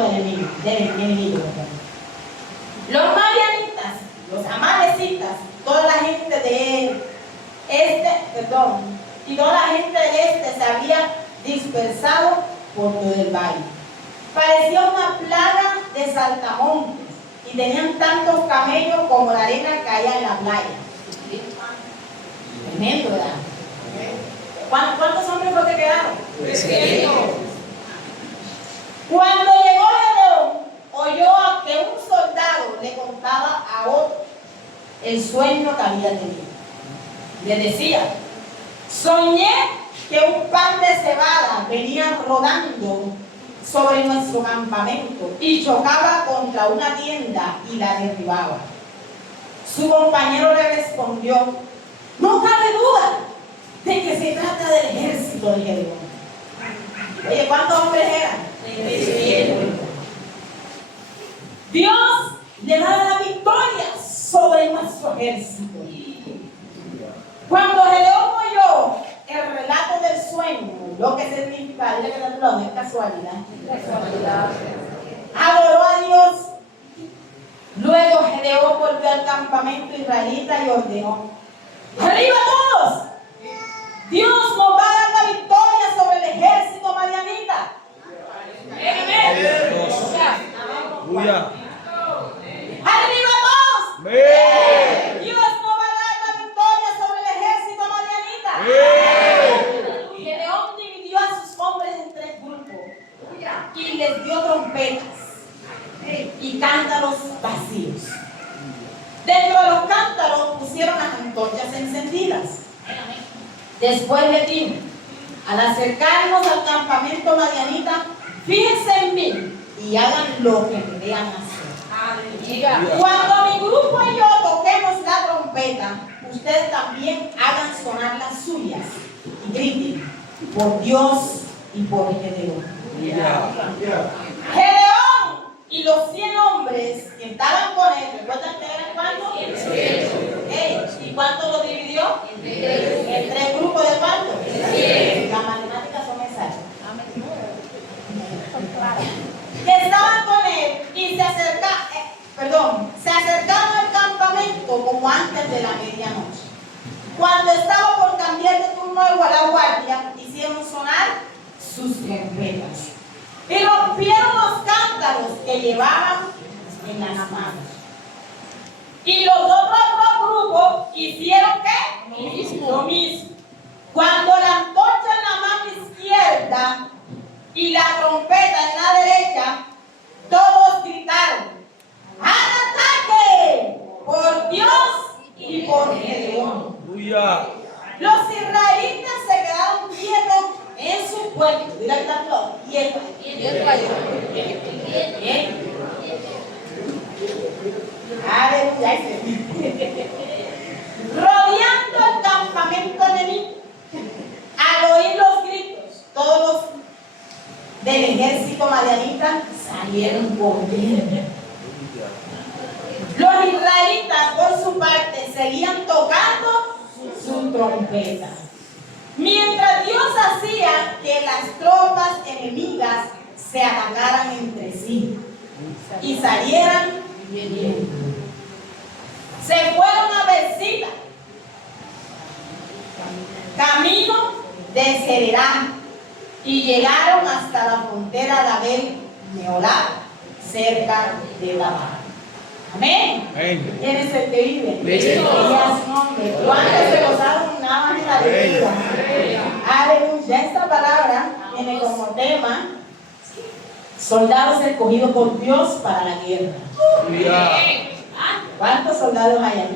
ejército del enemigo. Los madianitas, los amalecitas, toda la gente de y toda la gente del este se había dispersado por todo el valle. Parecía una plaga de saltamontes y tenían tantos camellos como la arena que caía en la playa. Tremendo, ¿verdad? ¿Cuántos hombres fue que quedaron? 300. Cuando llegó Gedeón, oyó a que un soldado le contaba a otro el sueño que había tenido. Le decía: soñé que un pan de cebada venía rodando sobre nuestro campamento y chocaba contra una tienda y la derribaba. Su compañero le respondió: no cabe duda de que se trata del ejército de Gedeón. Oye, ¿cuántos hombres eran? 300. Dios le da la victoria sobre nuestro ejército. Cuando Gedeón oyó el relato del sueño, lo que significa, dile que no es casualidad, adoró a Dios. Luego Gedeón volvió al campamento israelita y ordenó: ¡arriba todos! Dios nos va a dar la victoria sobre el ejército madianita. ¡Arriba todos! Dios nos va a dar la victoria sobre el ejército madianita. Gedeón dividió a sus hombres en 3 grupos y les dio trompetas y cántaros vacíos. Dentro de los cántaros pusieron las antorchas encendidas. Después le dijo: al acercarnos al campamento madianita, fíjense en mí y hagan lo que me vean hacer. Cuando mi grupo y yo toquemos la trompeta, ustedes también hagan sonar las suyas y griten: por Dios y por Gedeón. Gedeón y los 100 hombres que estaban con él, ¿recuerdan que eran cuántos? ¿Y cuánto lo dividió? En 3 grupos de cuántos. Las matemáticas son esas. Que estaban con él y se acercaron al campamento como antes de la medianoche. Cuando estaba por cambiar de turno a la guardia, hicieron sonar sus trompetas y rompieron los cántaros que llevaban en las manos. Y los otros 2 grupos hicieron ¿qué? Lo mismo. Cuando la antorcha en la mano izquierda y la trompeta en la derecha, todos gritaron: ¡al ataque! Por Dios y por Gedeón. Los israelitas se quedaron quietos en su puesto. Mira que están todos quietos. Aleluya. Rodeando el campamento enemigo. Al oír los gritos, todos los del ejército madianita salieron corriendo. Los israelitas, por su parte, seguían tocando sus trompetas, mientras Dios hacía que las tropas enemigas se atacaran entre sí y salieran viviendo. Se fueron a Bersita, camino de Zererá, y llegaron hasta la frontera de Abel-Meolá, cerca de Labán. Amén. ¿Quién es el que vive? ¿Cuántos se gozaron nada más en la alegría? Aleluya. Esta palabra tiene como tema: soldados escogidos por Dios para la guerra. ¿Cuántos soldados hay aquí?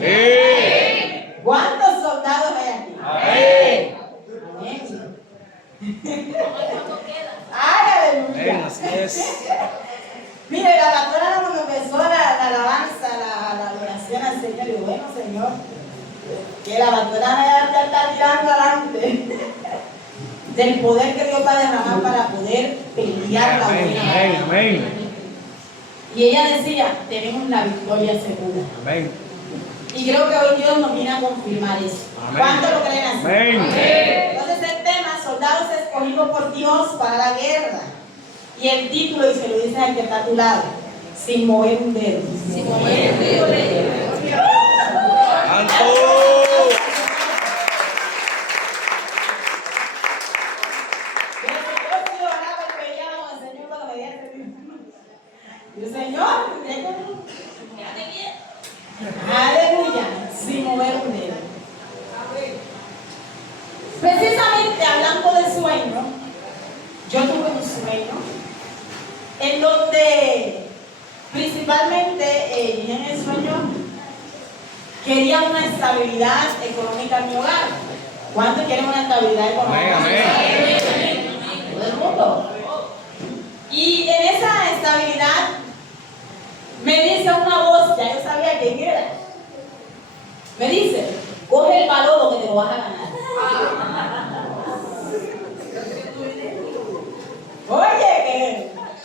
¿Cuántos soldados hay aquí? Amén. Aleluya. Así es. Mire, la pastora cuando empezó la alabanza, la adoración al Señor, y bueno, Señor, que la pastora ya está tirando adelante del poder que Dios va a derramar para poder pelear la buena. Amén. Y ella decía: tenemos la victoria segura. Amén. Y creo que hoy Dios nos viene a confirmar eso. Amén. ¿Cuánto lo creen así? Amén. Entonces el tema: soldados escogidos por Dios para la guerra. Y el título, y se lo dice al que está a tu lado, sin mover un dedo. Sin mover un dedo. Señor, aleluya, sin mover un dedo. Precisamente hablando de sueño, yo tuve un sueño en donde principalmente en el sueño quería una estabilidad económica en mi hogar. ¿Cuántos quieren una estabilidad económica? Amén. Todo el mundo. Y en esa estabilidad me dice una voz, ya yo sabía quién era. Me dice, coge el valor que te lo vas a ganar. Oye,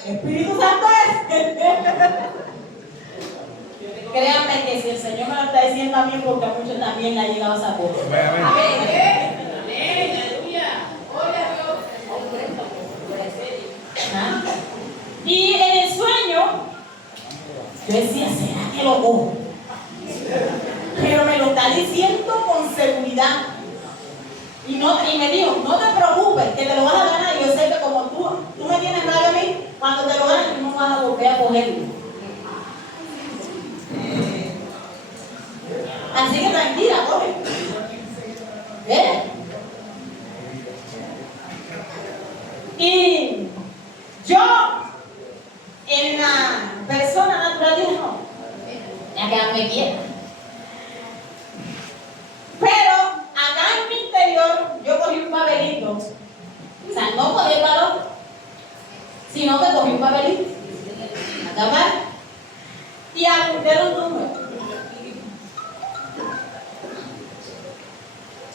que Espíritu Santo es. Créanme que si el Señor me lo está diciendo a mí, porque a muchos también le ha llegado esa voz. Amén. ¿Ah? Y en el sueño, yo decía, ¿será que lo cojo? Pero me lo está diciendo con seguridad. Y me dijo, no te preocupes, que te lo vas a ganar. Y yo sé que como tú me tienes rabia a mí, cuando te lo ganes, tú no vas a volver a cogerlo. Así que tranquila, coge. ¿Eh? Y yo, en la persona natural, dije, no, ya quedarme quieta. Pero acá en mi interior, yo cogí un papelito. O sea, no cogí el balón, sino que cogí un papelito. Acá va. Y apunté los números.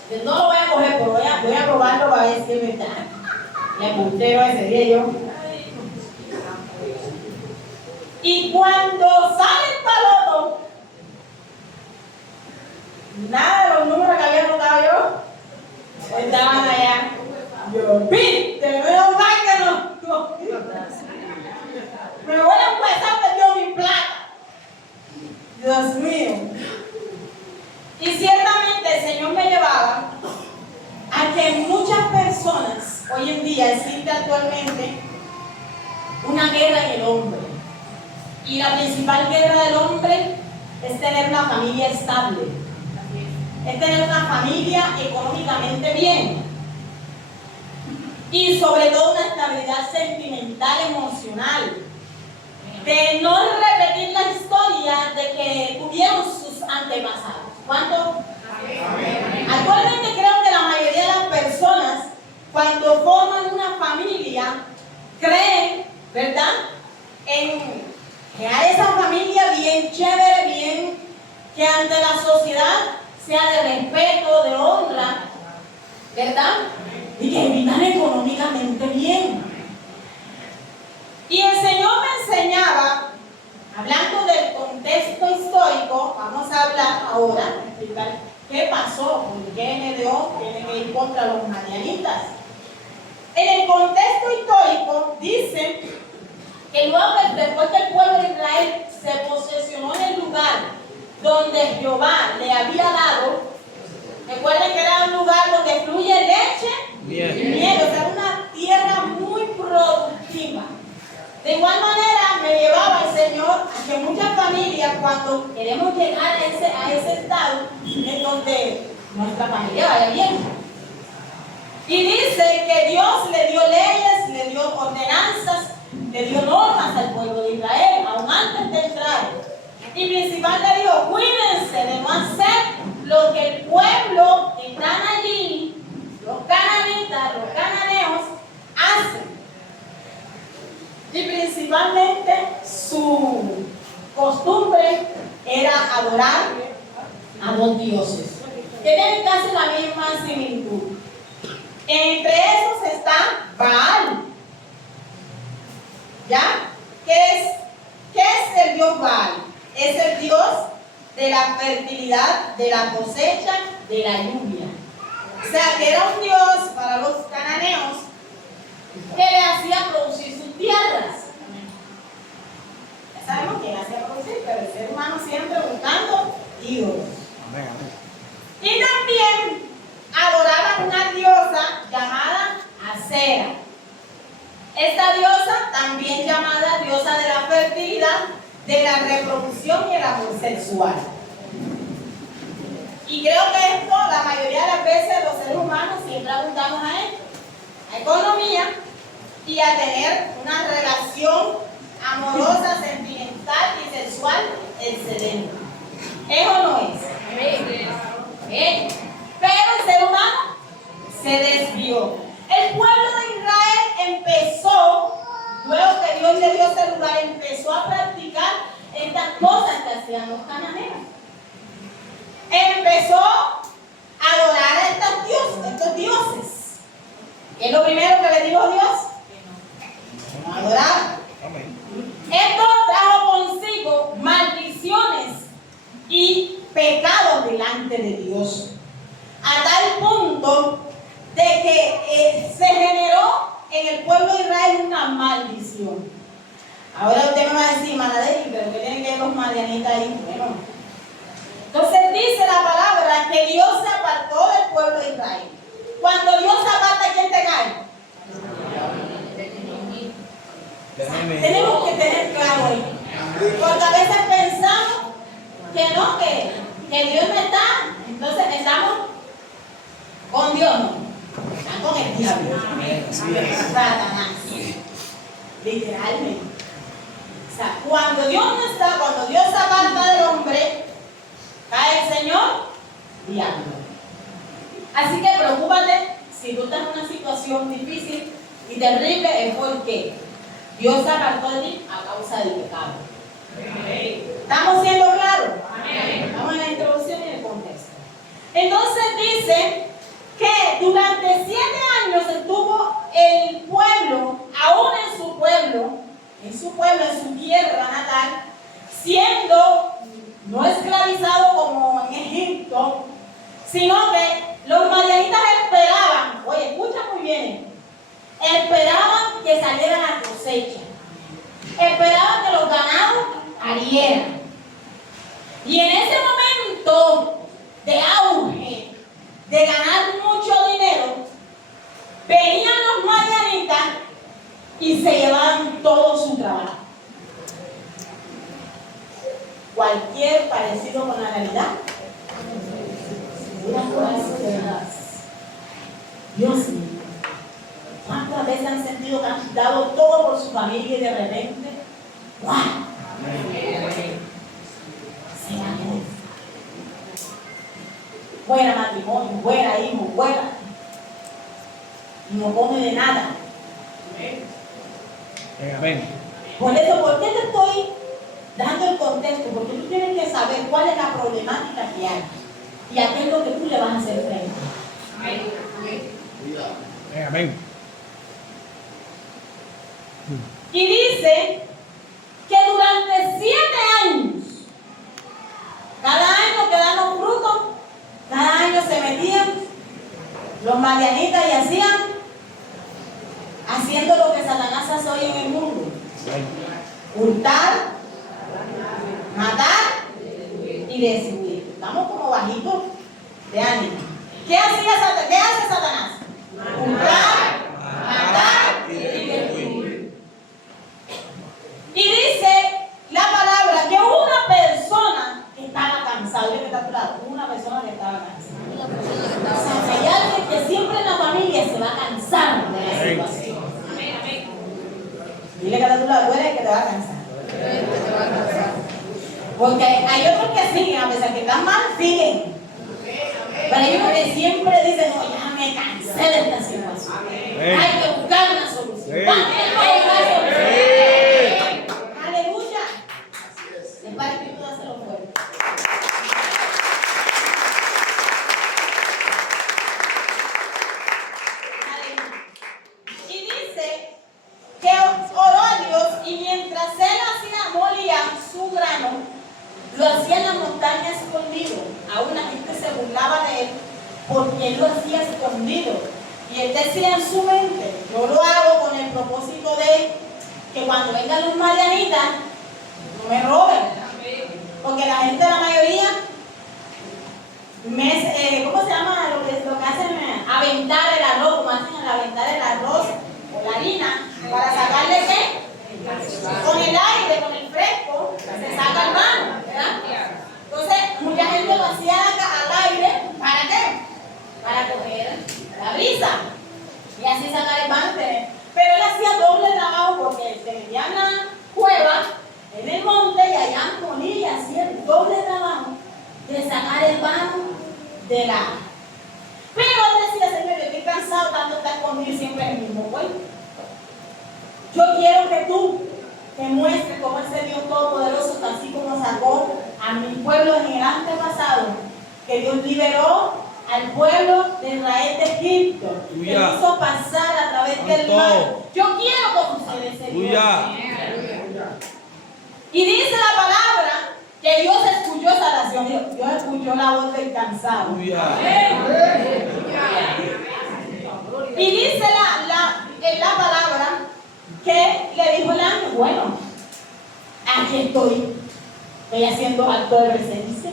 Yo no lo voy a coger, pero voy a probarlo para ver si es verdad. Y apunté ese día yo. Y cuando sale el baloto, nada de los números que había anotado yo estaban allá. Yo, viste, me voy a jugar que no. Me voy a empezar a perder mi plata. Dios mío. Y ciertamente el Señor me llevaba a que muchas personas, hoy en día existe actualmente una guerra en el hombre. Y la principal guerra del hombre es tener una familia estable. Es tener una familia económicamente bien. Y sobre todo una estabilidad sentimental, emocional. De no repetir la historia de que tuvieron sus antepasados. ¿Cuánto? Amén. Actualmente creo que la mayoría de las personas, cuando forman una familia, creen, ¿verdad?, en crear esa familia bien chévere, bien, que ante la sociedad sea de respeto, de honra, ¿verdad? Y que vivan económicamente bien. Y el Señor me enseñaba, hablando del contexto histórico, vamos a hablar ahora, explicar qué pasó, por qué Gedeón tiene que ir contra los madianitas. En el contexto histórico dice que luego, después que el pueblo de Israel se posesionó en el lugar donde Jehová le había dado, recuerden que era un lugar donde fluye leche y miel, o sea, una tierra muy productiva. De igual manera me llevaba el Señor a que muchas familias, cuando queremos llegar a ese estado en donde nuestra familia vaya bien. Y dice que Dios le dio leyes, le dio ordenanzas, le dio normas al pueblo de Israel, aún antes de entrar. Y principalmente dijo, cuídense de no hacer lo que el pueblo que están allí, los cananitas, los cananeos, hacen. Y principalmente su costumbre era adorar a los dioses, que tienen casi la misma similitud. Entre esos está Baal. ¿Ya? ¿Qué es el dios Baal? Es el dios de la fertilidad, de la cosecha, de la lluvia. O sea, que era un dios para los cananeos que le hacía producir sus sus tierras. Ya sabemos quién hacía producir, pero el ser humano siempre buscando ídolos. Y también adoraban una diosa llamada Acera. Esta diosa, también llamada diosa de la fertilidad, de la reproducción y el amor sexual. Y creo que esto, la mayoría de las veces, los seres humanos siempre apuntamos a esto, a economía y a tener una relación amorosa, sentimental y sexual excelente. ¿Es o no es? Pero el ser humano se desvió. El pueblo de Israel empezó, luego que Dios le dio ese lugar, empezó a practicar estas cosas que hacían los cananeos. Empezó a adorar a estos dioses. ¿Qué es lo primero que le dijo Dios? Que no adorar. Esto trajo consigo maldiciones y pecados delante de Dios, a tal punto de que se generó en el pueblo de Israel una maldición. Ahora usted me va a decir, Manadei, pero ¿qué tienen que ver los madianitas ahí? Bueno, entonces dice la palabra que Dios se apartó del pueblo de Israel. Cuando Dios se aparta, ¿quién te cae? Tenemos que tener claro esto, porque a veces pensamos que no, que Dios no está, entonces estamos con Dios, no, están con el diablo, Satanás, literalmente. O sea, cuando Dios no está, cuando Dios se aparta del hombre, cae el Señor, diablo. Así que preocúpate si tú estás en una situación difícil y terrible, es porque Dios se apartó de ti a causa del pecado. ¿Estamos siendo claros? Estamos en la introducción y en el contexto. Entonces dice que durante 7 años estuvo el pueblo, aún en su pueblo, en su tierra natal, siendo no esclavizado como en Egipto, sino que los madianitas esperaban, oye, escucha muy bien, esperaban que saliera la cosecha, esperaban que los ganados parieran. Y en ese momento de auge, de ganar mucho dinero, venían los madianitas y se llevaban todo su trabajo. Cualquier parecido con la realidad. Dios mío, ¿cuántas veces han sentido que han dado todo por su familia y de repente, ¡guau! Se van. Buena matrimonio, buena hijo, buena. Y no come de nada. Amén. Por eso, ¿por qué te estoy dando el contexto? Porque tú tienes que saber cuál es la problemática que hay y a qué es lo que tú le vas a hacer frente. Amén. Y dice que durante 7 años, cada año que dan los frutos, cada año se metían los madianitas y hacían, haciendo lo que Satanás hace hoy en el mundo: hurtar, matar y destruir. Estamos como bajitos de ánimo. ¿Qué hace Satanás? Hurtar, matar y destruir. Y dice la palabra que una persona que estaba cansada, ¿qué está a tu lado? Una persona que estaba cansada. O sea, hay alguien que siempre en la familia se va a cansar de la situación. Dile que está a tu lado, tú eres el que te va a cansar. Porque hay otros que siguen, a pesar que están mal, siguen. Pero hay unos que siempre dicen, no, ya me cansé de esta situación. Hay que buscar una solución. ¿Cuántos quieren buscar una solución? Aleluya. El Padre Espíritu hace lo fuerte. Aleluya. Y dice que oró a Dios, y mientras él molía su grano, lo hacía en la montaña escondido. Aún la gente se burlaba de él porque él lo hacía escondido. Y él decía en su mente, yo lo hago con el propósito de que cuando vengan los madianitas, no me roben. Porque la gente, la mayoría, ¿cómo se llama lo que hacen? Aventar el arroz, como hacen aventar el arroz o la harina, para sacarle qué? Con el aire, con el fresco, se saca el vano, ¿verdad? Entonces, mucha gente lo hacía al aire, ¿para qué? Para coger la brisa y así sacar el vano. Pero él hacía doble trabajo porque se metía en la cueva, en el monte, y allá ponía y hacía el doble trabajo de sacar el vano del agua. Pero él decía: Señor, yo estoy cansado tanto estar conmigo siempre en el mismo cuerpo. Yo quiero que tú te muestres cómo ese Dios Todopoderoso, así como sacó a mi pueblo en el antepasado, que Dios liberó al pueblo de Israel de Egipto, que lo hizo pasar a través del mar. Yo quiero conocer ese Dios. Y dice la palabra que Dios escuchó esa oración. Dios escuchó la voz del cansado. Y dice la palabra que le dijo el ángel: bueno, aquí estoy haciendo acto de presencia,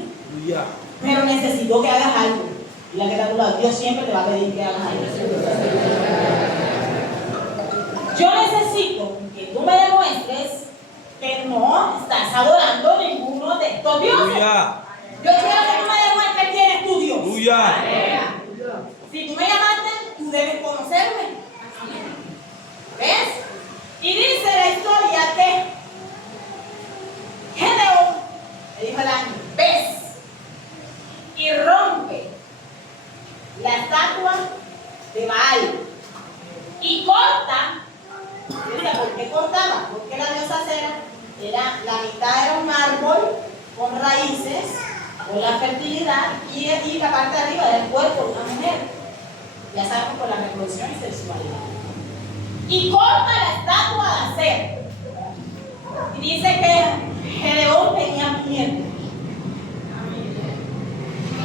pero necesito que hagas algo. Y la que está a tu lado, Dios siempre te va a pedir que hagas algo. Yo necesito que tú me demuestres que no estás adorando ninguno de estos dioses. Yo quiero que tú me demuestres quién es tu Dios. Si tú me llamaste, tú debes conocerme. ¿Ves? Y dice la historia que Gedeón le dijo al ángel: ves y rompe la estatua de Baal y corta. Dice: ¿por qué cortaba? Porque la diosa Cera la mitad era un árbol con raíces, con la fertilidad, y la parte de arriba del cuerpo de una mujer. Ya sabemos, por la reproducción y sexualidad. Y corta la estatua de acero. Y dice que Gedeón tenía miedo.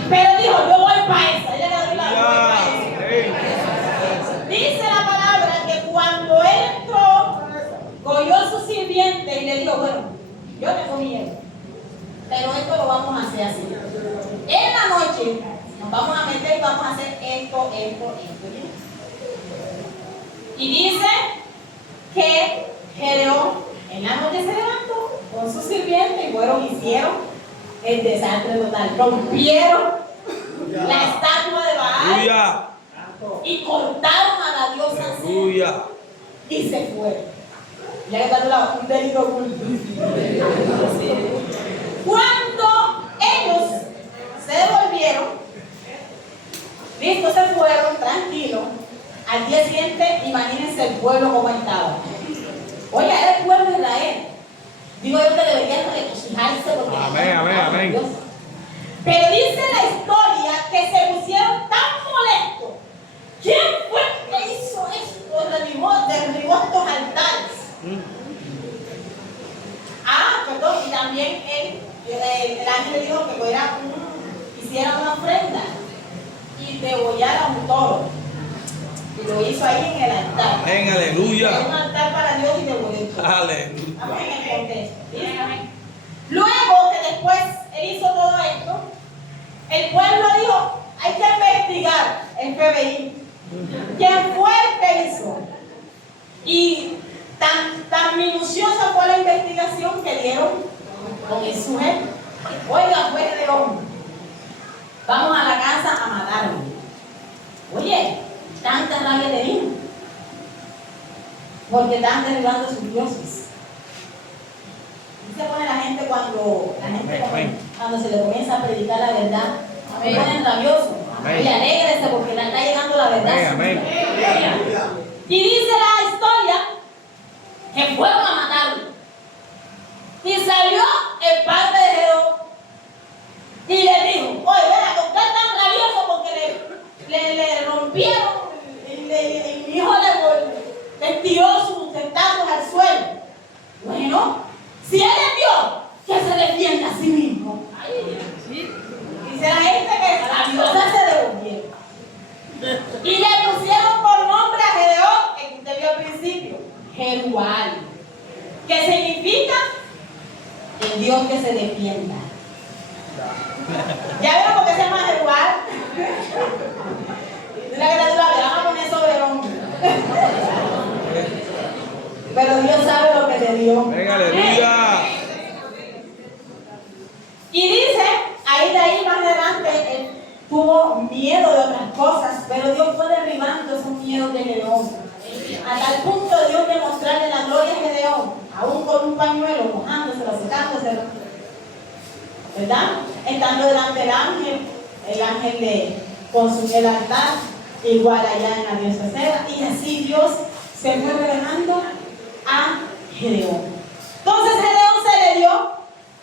Pero dijo: yo voy para esa. Ella le dio la voy para esa. Dice la palabra que cuando él entró, cogió a su sirviente y le dijo: bueno, yo tengo miedo, pero esto lo vamos a hacer así. En la noche nos vamos a meter y vamos a hacer esto. Y dice que Gedeón en la noche se levantó con su sirviente y fueron, hicieron el desastre total. Rompieron la estatua de Baal y cortaron a la diosa Cera y se fueron. Ya que está a tu lado, un delito oculto. Cuando ellos se devolvieron, listo, se fueron tranquilos. Al día siguiente, imagínense el pueblo como estaba. Oye, era el pueblo de Israel. Digo yo que deberían regocijarse porque amén. Dios. Pero dice la historia que se pusieron tan molestos. ¿Quién fue el que hizo esto? Derribó estos altares. Perdón, y también el ángel le dijo que hiciera una ofrenda y degollara un toro. Y lo hizo ahí en el altar. Amén, aleluya. Era un altar para Dios y degolló el toro. Aleluya. Amén, en el contexto. ¿Sí? Luego que después él hizo todo esto, el pueblo dijo: hay que investigar el FBI. ¿Quién fue el que hizo? Y tan minuciosa fue la investigación que dieron con el sujeto. Oiga, fue Gedeón, vamos a la casa a matarlo. Oye, tanta rabia tenía, porque están derribando sus dioses. ¿Y se pone la gente cuando se le comienza a predicar la verdad? Se ponen rabiosos. Y alégrese porque le está llegando la verdad. Y dice la historia que fueron a matarlo. Y salió el padre de Gedeón y le dijo: oye, ven, ¿por qué tan rabioso? Porque le rompieron, y mi hijo le tiró sus tentáculos al suelo. Bueno, si él es Dios, que se defienda a sí mismo. Dice la gente que la diosa se devolvieron. Y le pusieron por nombre a Gedeón, que usted vio al principio, Jerubal. que significa el Dios que se defienda. ¿Ya vieron por qué se llama Jehová? Dile que te van a poner sobre el hombro. Pero Dios sabe lo que te dio. Venga, aleluya. Y dice, ahí de ahí más adelante, él tuvo miedo de otras cosas, pero Dios fue derribando esos miedos de Gedeón. A tal punto Dios de mostrarle la gloria a Gedeón, aún con un pañuelo, mojándoselo, secándoselo, ¿verdad? Estando delante del ángel, el ángel le consumió el altar, igual allá en la diosa Cera, y así Dios se fue revelando a Gedeón. Entonces Gedeón se le dio,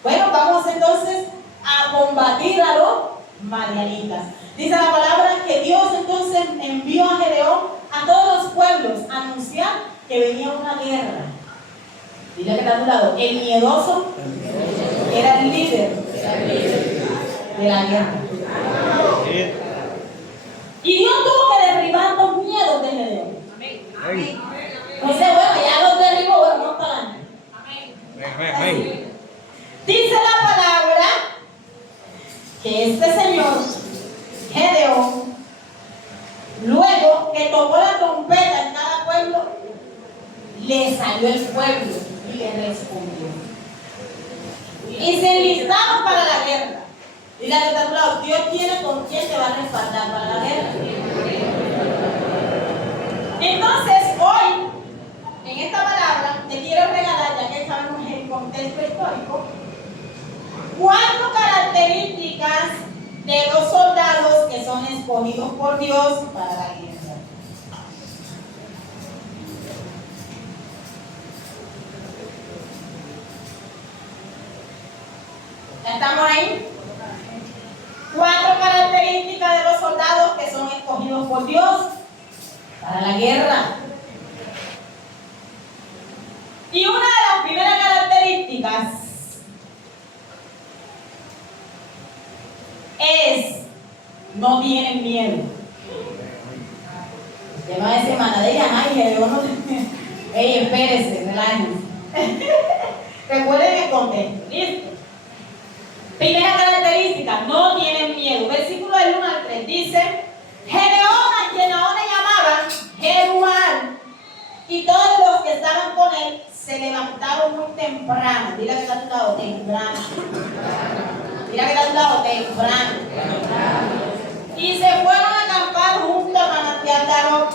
bueno, vamos entonces a combatir a los madianitas. Dice la palabra que Dios entonces envió a Gedeón a todos los pueblos a anunciar que venía una guerra. Dile que está a tu lado, el miedoso era el líder de la guerra. Y Dios tuvo que derribar los miedos de Gedeón. Amén. Dice, bueno, ya los derribó, bueno, vamos para adelante. Amén. Dice la palabra que este señor, Gedeón, luego que tocó la trompeta en cada pueblo, le salió el pueblo y le respondió. Y se enlistaron para la guerra. Y la de lado, Dios tiene con quién te va a respaldar para la guerra. Entonces, hoy, en esta palabra, te quiero regalar, ya que sabemos el contexto histórico, 4 características de los soldados que son escogidos por Dios para la guerra. ¿Ya estamos ahí? 4 características de los soldados que son escogidos por Dios para la guerra. Y una de las primeras características es: no tienen miedo. Ya no es semana de ella, ay, Gedeón no tiene. Ey, espérese, relájense. Recuerden el contexto, ¿listo? Primera característica, no tienen miedo. Versículo del 1 al 3 dice: Gedeón, a quien ahora llamaban Jerubal, y todos los que estaban con él se levantaron muy temprano. Mira que está a tu lado, temprano. Mira que está a tu lado, temprano. Y se fueron a acampar junto a manantial de Arop.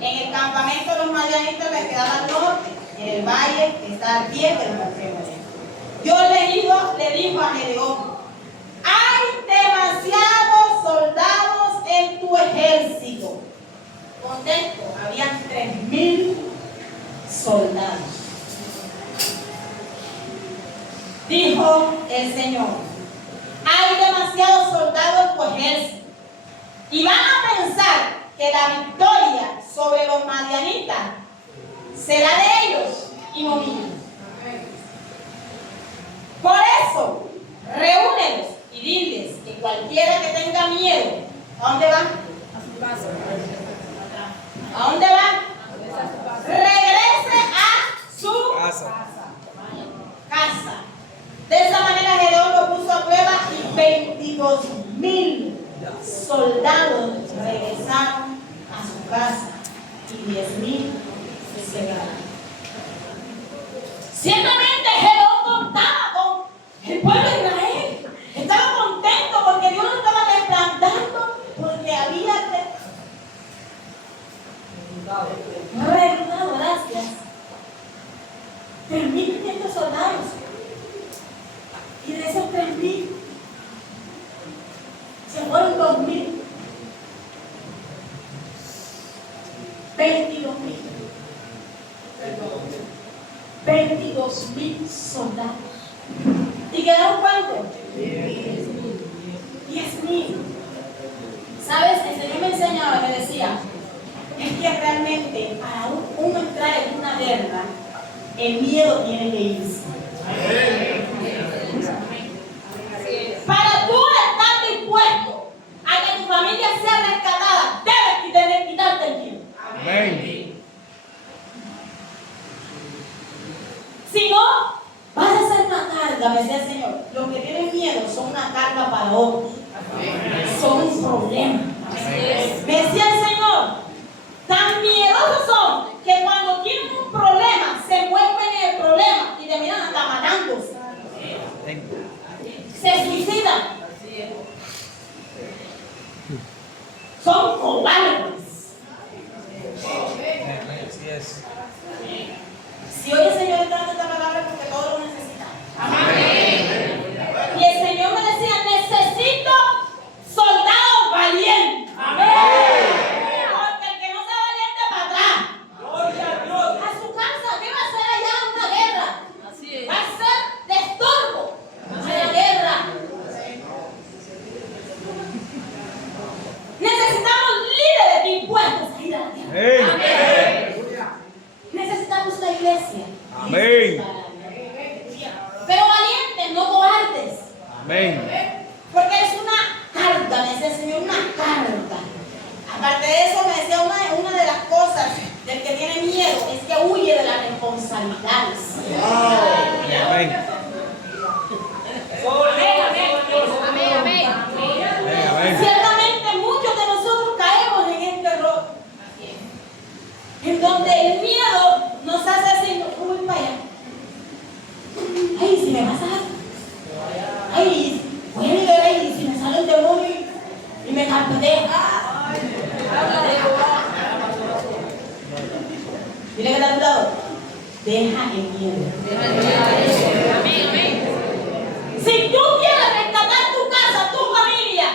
En el campamento de los madianitas les quedaba al norte, en el valle que está al pie del monte. Dios le dijo a Gedeón: hay demasiados soldados en tu ejército. Contexto, habían 3,000 soldados. Dijo el Señor: hay demasiados soldados en tu ejército. Y van a pensar que la victoria sobre los madianitas será de ellos y no mía. Por eso, reúnelos y diles que cualquiera que tenga miedo, ¿a dónde van? A su casa. ¿A dónde van? Regrese a su casa. De esa manera Gedeón lo puso a prueba y 22,000 soldados regresaron a su casa y 10,000 se quedaron. Ciertamente Gedeón contaba con el pueblo de Israel. Estaba contento porque Dios lo estaba desplantando, porque había reclutado, gracias, 3,500 soldados. Y de esos 3,000 se fueron 2,000. 22,000. 22,000 soldados. ¿Y quedaron cuántos? 10,000. ¿Sabes? El Señor me enseñaba, me decía, es que realmente para uno entrar en una guerra, el miedo tiene que irse. Para tú estar dispuesto a que tu familia sea rescatada, debes quitarte el miedo. Amén. carga, me decía el Señor. Los que tienen miedo son una carga para otros. Son un problema. Me decía el Señor, tan miedosos son que cuando tienen un problema se envuelven en el problema y terminan hasta matándose. Se suicidan. Son cobardes. Así es. Si hoy el Señor está dando esta palabra es porque todos lo necesitamos. Y el Señor me decía, necesito soldados valientes. Porque el que no sea valiente para atrás. A su casa, ¿qué va a hacer allá? Una guerra. Va a ser de estorbo a la guerra. Necesitamos líderes dispuestos a ir a la guerra. Necesitamos la iglesia. Amén. Pero valientes, no cobardes. Amén. Porque es una carga, me decía el Señor, una carga. Aparte de eso, me decía una de las cosas del que tiene miedo es que huye de las responsabilidades. Amén. Amén. Ciertamente muchos de nosotros caemos en este error. En donde el miedo nos hace así, voy para allá. Ay, si me pasa algo. Ay, voy a nivel ahí, si me sale el demonio y me carpetea. Dile que está a tu lado. Deja el miedo. Si tú quieres rescatar tu casa, tu familia,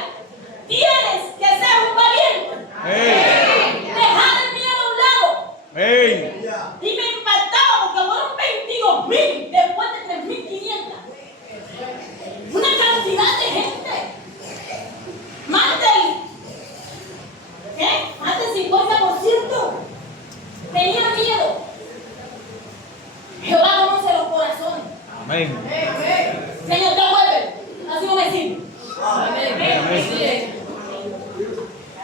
tienes que ser un valiente. Dejar el miedo a un lado. Y me impactaba porque fueron 22,000 después de 3,500. Una cantidad de gente. Más del 50% tenía miedo. Jehová conoce los corazones. Amén. Señor, te vuelve. Así no me sirve.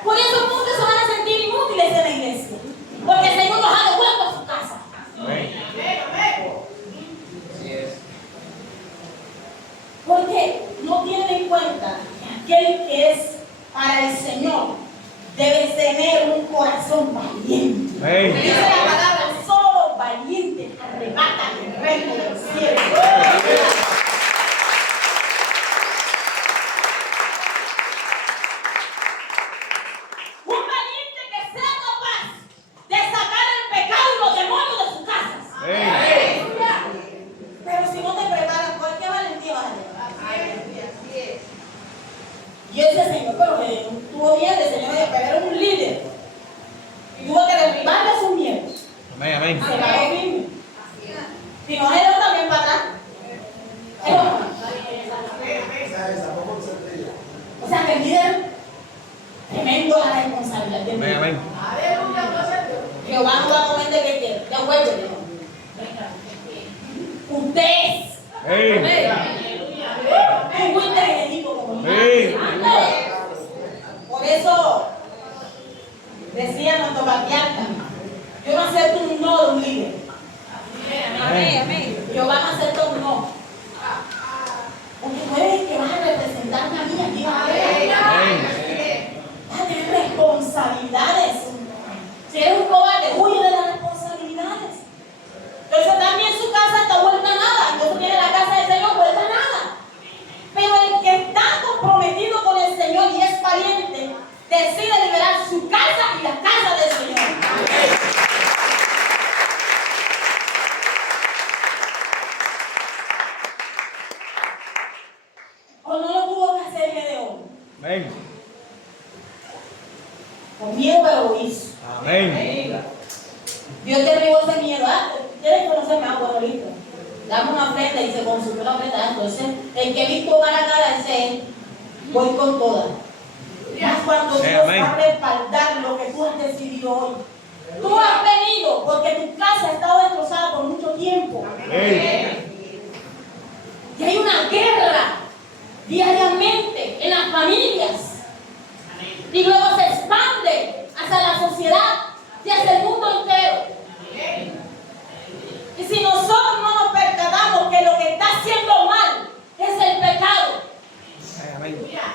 Por eso muchos se van a sentir inútiles en la iglesia. Porque el Señor los ha devuelto a su casa. Amén. Porque no tienen en cuenta que aquel que es para el Señor debe tener un corazón valiente. Amén. Dice la palabra, solo los valientes arrebatan el reino del cielo. Un valiente que sea capaz de sacar el pecado y los demonios de sus casas. Pero si no te preparas, ¿cuál qué valentía vas a tener? Y ese Señor, pero que tuvo miedo, el Señor era un líder. Y tuvo que derribarle sus miedos. Amén. Amén. Se paró firme. Si no, él también para atrás. O sea, que el líder, tremendo la responsabilidad del líder. Amén. Jehová no va a comer de que quiere. Devuélvele. Ustedes. Un buen enemigo como Por eso decía nuestro patriarca, yo no acepto un no de un líder. Jehová no acepta un no. Porque tú eres el que vas a representarme a mí aquí. Vas a tener responsabilidades. Si eres un cobarde, huye de las responsabilidades. Entonces también su casa está vuelta a nada. Entonces tiene la casa del Señor vuelta a nada. Pero el que está comprometido con el Señor y es valiente, decide liberar su casa y la casa del Señor. O no lo tuvo que hacer Gedeón. Amén. Con miedo, pero lo hizo. Amén. Dios te derribó ese miedo. ¿Quieres conocerme? Bueno, listo. Dame una ofrenda y se consumió la ofrenda. Entonces, el que visto cara a cara dice, voy con toda. Más cuando Dios va a respaldar lo que tú has decidido hoy. Tú has venido porque tu casa ha estado destrozada por mucho tiempo. Y hay una guerra diariamente en las familias. Y luego se expande hacia la sociedad y hacia el mundo entero. Y si nosotros no nos percatamos que lo que está haciendo mal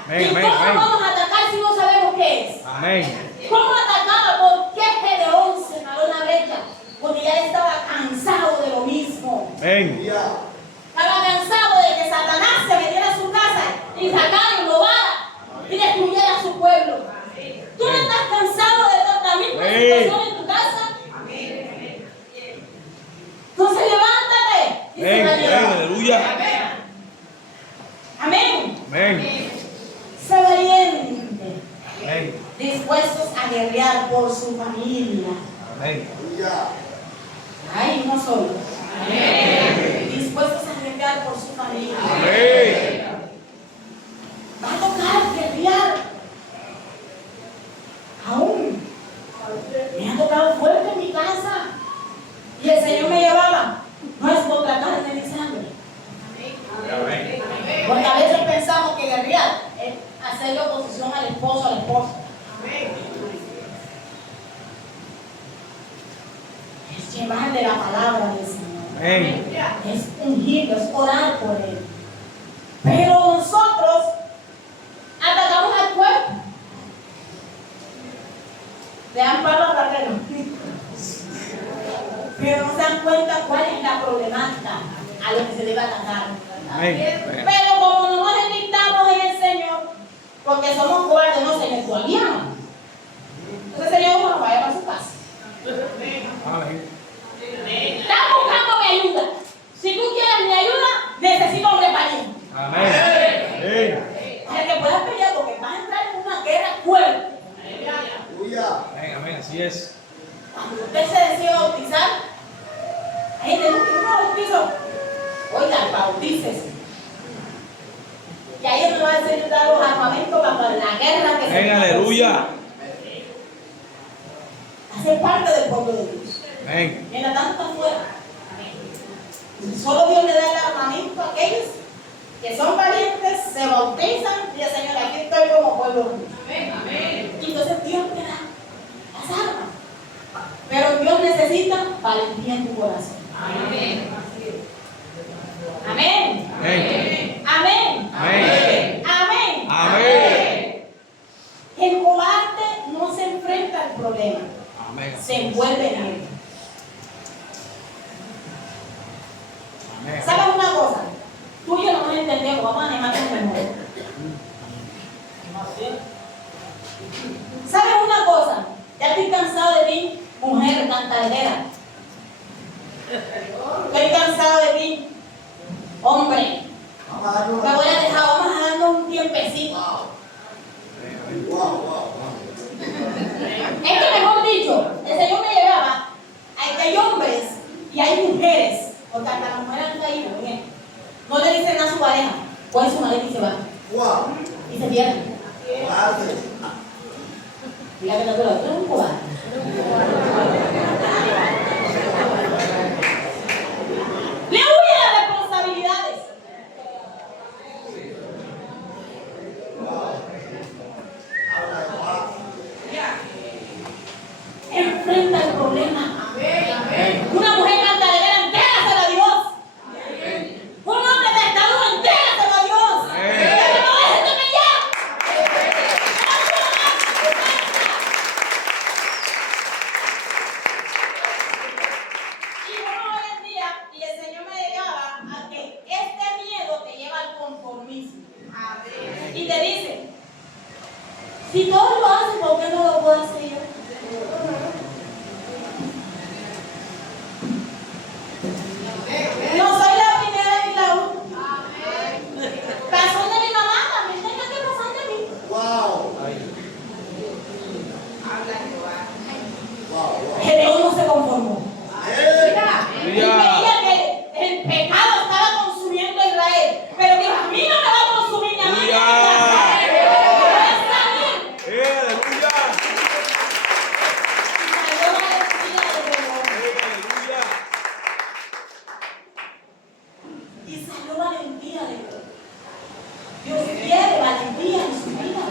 Amén, ¿Y amén, cómo amén. vamos a atacar si no sabemos qué es? Amén. ¿Cómo atacaba? ¿Por qué Gedeón se paró en la brecha? Porque ya estaba cansado de lo mismo. Amén. Estaba cansado de que Satanás se metiera a su casa y sacara y robara y destruyera a su pueblo. ¿Tú no estás cansado de la misma situación en tu casa? Entonces levántate y se Amén. la Amén. lleva. Aleluya. Amén. Amén. Sé valiente, Amén. dispuestos a guerrear por su familia. Amén. Ay, no solo. Dispuestos a guerrear por su familia. Amén. Va a tocar guerrear. Aún me ha tocado fuerte en mi casa. Y el Señor me llevaba. No es por la carne ni sangre. Amén. Porque a veces pensamos que guerrear es hacerle oposición al esposo, a la esposa. Es llevarle la palabra del Señor. Amén. Es ungirlo, es orar por él. Pero nosotros atacamos al cuerpo. Le dan palo al barrero. Pero no se dan cuenta cuál es la problemática a lo que se debe atacar. Amén. Pero como no nos enlistamos en el Señor, porque somos cobardes, no se nos guardiamos. Entonces el Señor nos vaya para su casa. Amén. Estás buscando mi ayuda. Si tú quieres mi ayuda, necesito hombre valiente. Amén. Para que puedas pelear, porque vas a entrar en una guerra fuerte. Amén. Amén. Así es. Cuando usted se decide bautizar, ahí tenemos que ir a bautizo. Oiga, bautícese. Y ahí nos va a decir dar los armamentos para la guerra que se Amén. Aleluya. hace parte del pueblo de Dios. Amén. Mientras tanto está afuera. Solo Dios le da el armamento a aquellos que son valientes, se bautizan y el Señor, aquí estoy como pueblo de Dios. Y entonces Dios te da las armas. Pero Dios necesita valentía en tu corazón. Amén. Amén. Amén. Amén. Amén. Amén. Amén. El cobarde no se enfrenta al problema, Amén. se envuelve en él. Amén. ¿Sabes una cosa? Tú y yo no nos entendemos, vamos a animar con memoria. ¿Sabes una cosa? Ya estoy cansado de ti, mujer cantalera. Estoy cansado de ti, hombre. Me voy a dejar, vamos a darnos un tiempecito. Es que mejor dicho, el Señor me llevaba a que hay hombres y hay mujeres, porque hasta las mujeres han caído, ¿bien? No le dicen a su pareja, coge su maleta y se va. Y se pierden. Mira que no te lo digo, es un cobarde. Le huye a las responsabilidades. Enfrenta el problema. Una mujer cantalera, entrégasela a Dios. Un hombre tentador, entrégaselo a Dios. Pero no dejes de pelear. Y uno hoy en día, y el Señor me llevaba a que este miedo te lleva al conformismo. Y te dice, si todos lo hacen, ¿por qué no lo puedo hacer yo? No soy la primera ni la última. Pasó de mi mamá, también tenga que pasar de mí. Gedeón no se conformó. Y veía que el pecado estaba consumiendo a Israel. Pero dijo, a mí no me va a consumir ni a mí. Y salió valentía de Dios. Dios quiere valentía en su vida.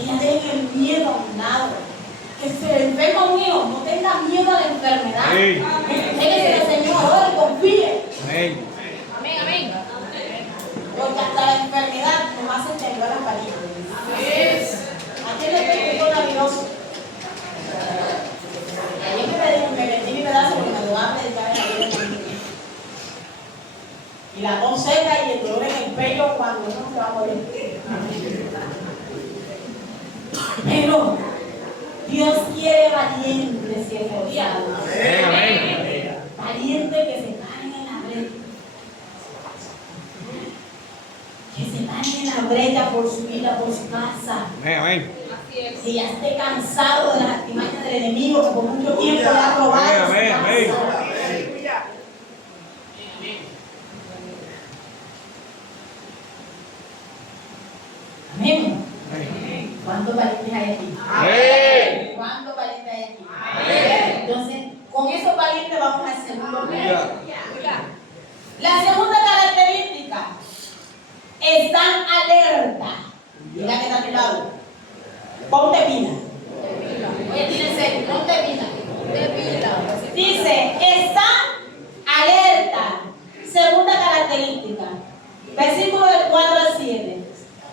Ella deje el miedo a un lado. Que se le enferma un hijo, no tenga miedo a la enfermedad. Déjese al Señor ahora y confíe. Amén. Porque hasta la enfermedad nomás se tembló las palitas. ¿A quién le tocó coronavirus? Ayer me vendí mi pedazo porque me lo van a predicar en la vida. Y la tos seca y el dolor en el pecho cuando uno se va a morir. Pero Dios quiere valientes y esforzados. Valientes que se paren en la brecha. Que se paren en la brecha por su vida, por su casa. Amén. Que ya esté cansado de las artimañas del enemigo que por mucho tiempo le ha robado. Amén. Amén. ¿Cuántos valientes hay aquí? Amén. ¿Cuántos valientes hay aquí? Amén. Entonces, con esos valientes vamos al segundo punto. La segunda característica, están alerta. Mira que está a tu lado. Ponte pila. Oye, tiene serio, ponte pila. Dice, están alerta. Segunda característica. Versículo del 4 al 7.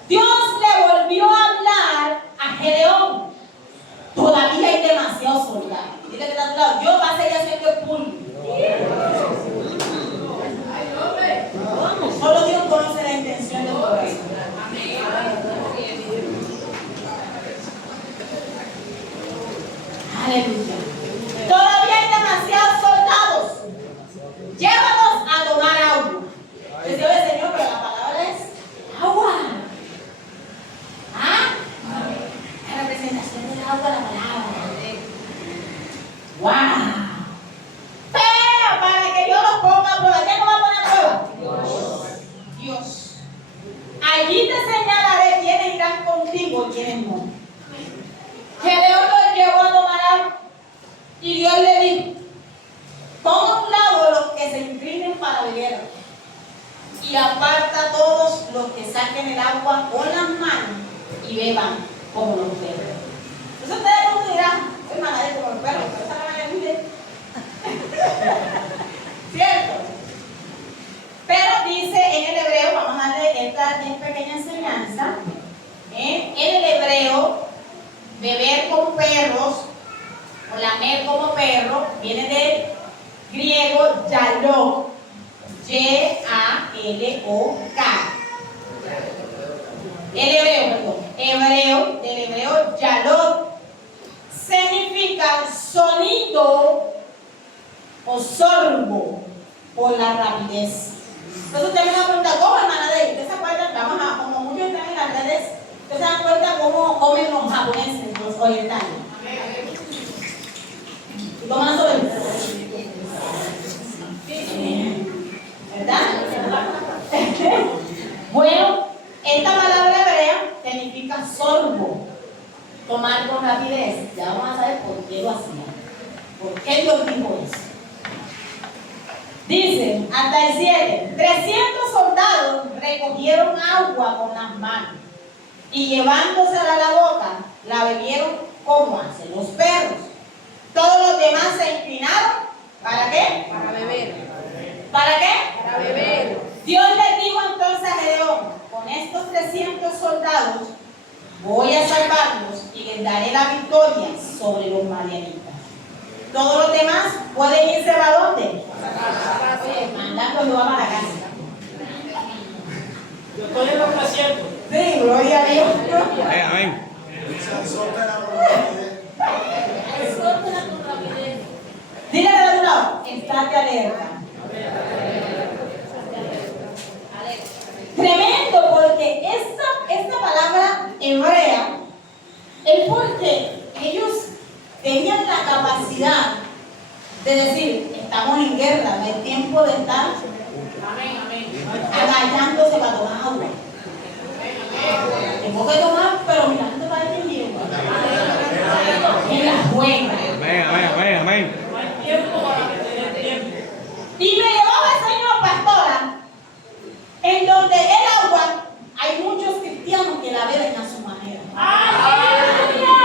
Dios le volvió a hablar a Gedeón. Todavía hay demasiados soldados. Dile que está a tu lado. Dios va a seguir haciendo el pulpo. Solo Dios conoce la intención del corazón. Aleluya. Todavía hay demasiados soldados. Llévanos a tomar agua. Dice el Señor, pero la palabra es agua. ¿Ah? La representación del agua, la palabra. ¡Wow! Pero para que yo los ponga a prueba, ¿quién no va a poner a prueba? Dios. Allí te señalaré quiénes irán contigo y quiénes no. Gedeón los llevó a tomar agua y Dios le dijo: toma a un lado los que se inclinen para beber y aparta a todos los que saquen el agua con las manos y beban como los perros. Entonces ustedes no dirán, soy manadero como los perros, pero esa no me ayude. ¿Cierto? Pero dice en el hebreo, vamos a darle esta pequeña enseñanza. En el hebreo, beber como perros o lamer como perro viene del griego yalok, Y-A-L-O-K. El hebreo, del hebreo yalok, significa sonido o sorbo por la rapidez. Entonces usted me va a preguntar, ¿cómo, hermana de usted se acuerda? Vamos a, como muchos están en las redes, ¿usted se dan cuenta cómo comen los japoneses, los orientales? ¿Y cómo la sobrevivir? ¿Verdad? Bueno, esta palabra hebrea significa sorbo, tomar con rapidez. Ya vamos a saber por qué lo hacía. ¿Por qué Dios dijo eso? Dice, hasta el 7, 300 soldados recogieron agua con las manos y llevándosela a la boca, la bebieron como hacen los perros. Todos los demás se inclinaron, ¿para qué? Para beber. ¿Para qué? Para beber. Dios le dijo entonces a Gedeón: con estos 300 soldados voy a salvarlos y les daré la victoria sobre los madianitas. Todos los demás pueden irse ¿a dónde? Mandando Jehová para la casa. Yo estoy en los 300. Sí, gloria a Dios. Amén. Dile a tu lado, estate alerta. Tremendo, porque esta palabra hebrea es porque ellos tenían la capacidad de decir: estamos en guerra, no hay tiempo de estar agachándose para tomar agua. Tengo que tomar, pero mirando para el tiempo. En las buenas. Amén. No hay tiempo para tener tiempo. Y me llevó el Señor, pastora, en donde el agua hay muchos cristianos que la beben a su manera. ¡Aleluya!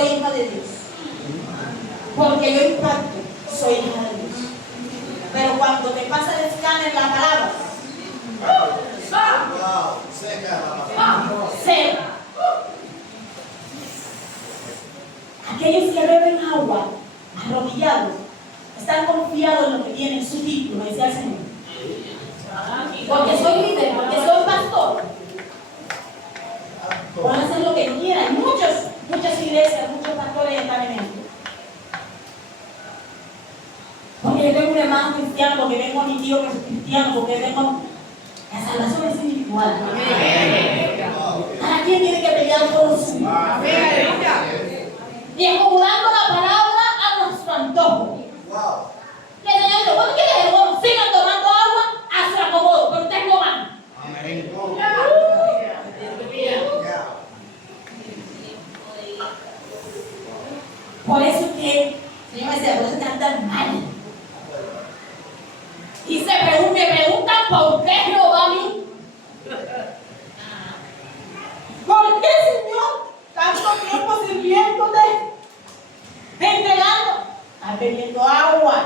soy hija de Dios. Porque yo impacto, soy hija de Dios. Pero cuando te pasa el escáner la palabra, seca. Aquellos que beben agua, arrodillados, están confiados en lo que tienen, su título, decía el Señor. Porque soy líder, porque soy pastor. Pueden hacer lo que quieran. Muchas iglesias, muchos pastores están en esto. Porque yo tengo un hermano cristiano, porque vengo a mi tío que es cristiano, porque vengo. La salvación es individual. Cada quien tiene que pelear por lo suyo. Y acomodando la palabra a nuestro antojo. Que el Señor dice, ¿cuándo quieres, hermano? Sigan tomando agua, a su acomodo, pero ustedes no van. Amén. Por eso que el Señor me decía, por eso cantan mal. Y me preguntan por qué Jehová a mí. ¿Por qué, Señor, tanto tiempo sirviéndote? Entregando, estás bebiendo agua,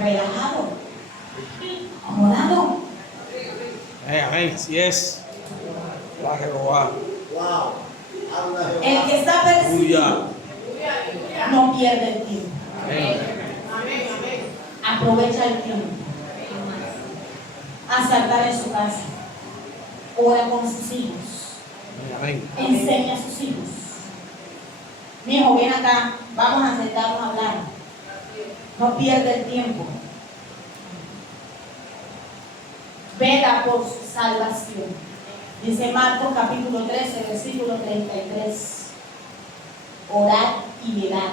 relajado, acomodado. Amén. Así es. Va Jehová. El que está perseguido no pierde el tiempo. Amén. Aprovecha el tiempo. A saltar en su casa. Ora con sus hijos. Amén. Enseña a sus hijos. Mi hijo, ven acá. Vamos a sentarnos a hablar. No pierde el tiempo. Vela por su salvación. Dice Marcos capítulo 13, versículo 33. Orad y velad.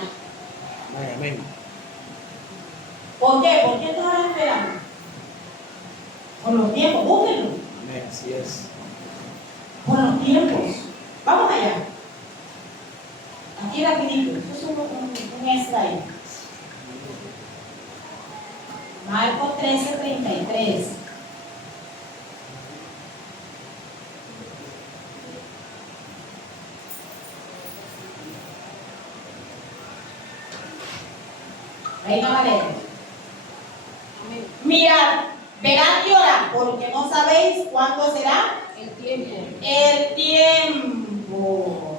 Amén. ¿Por qué? ¿Por qué no ahora esperamos? Por los tiempos, búsquenlo. Amén. Así es. Por los tiempos. Vamos allá. Aquí rapidito. Esto es un extra ahí. Marcos 13, 33. Reina Valera. Mirad, velad y orad, porque no sabéis cuándo será El tiempo. el tiempo.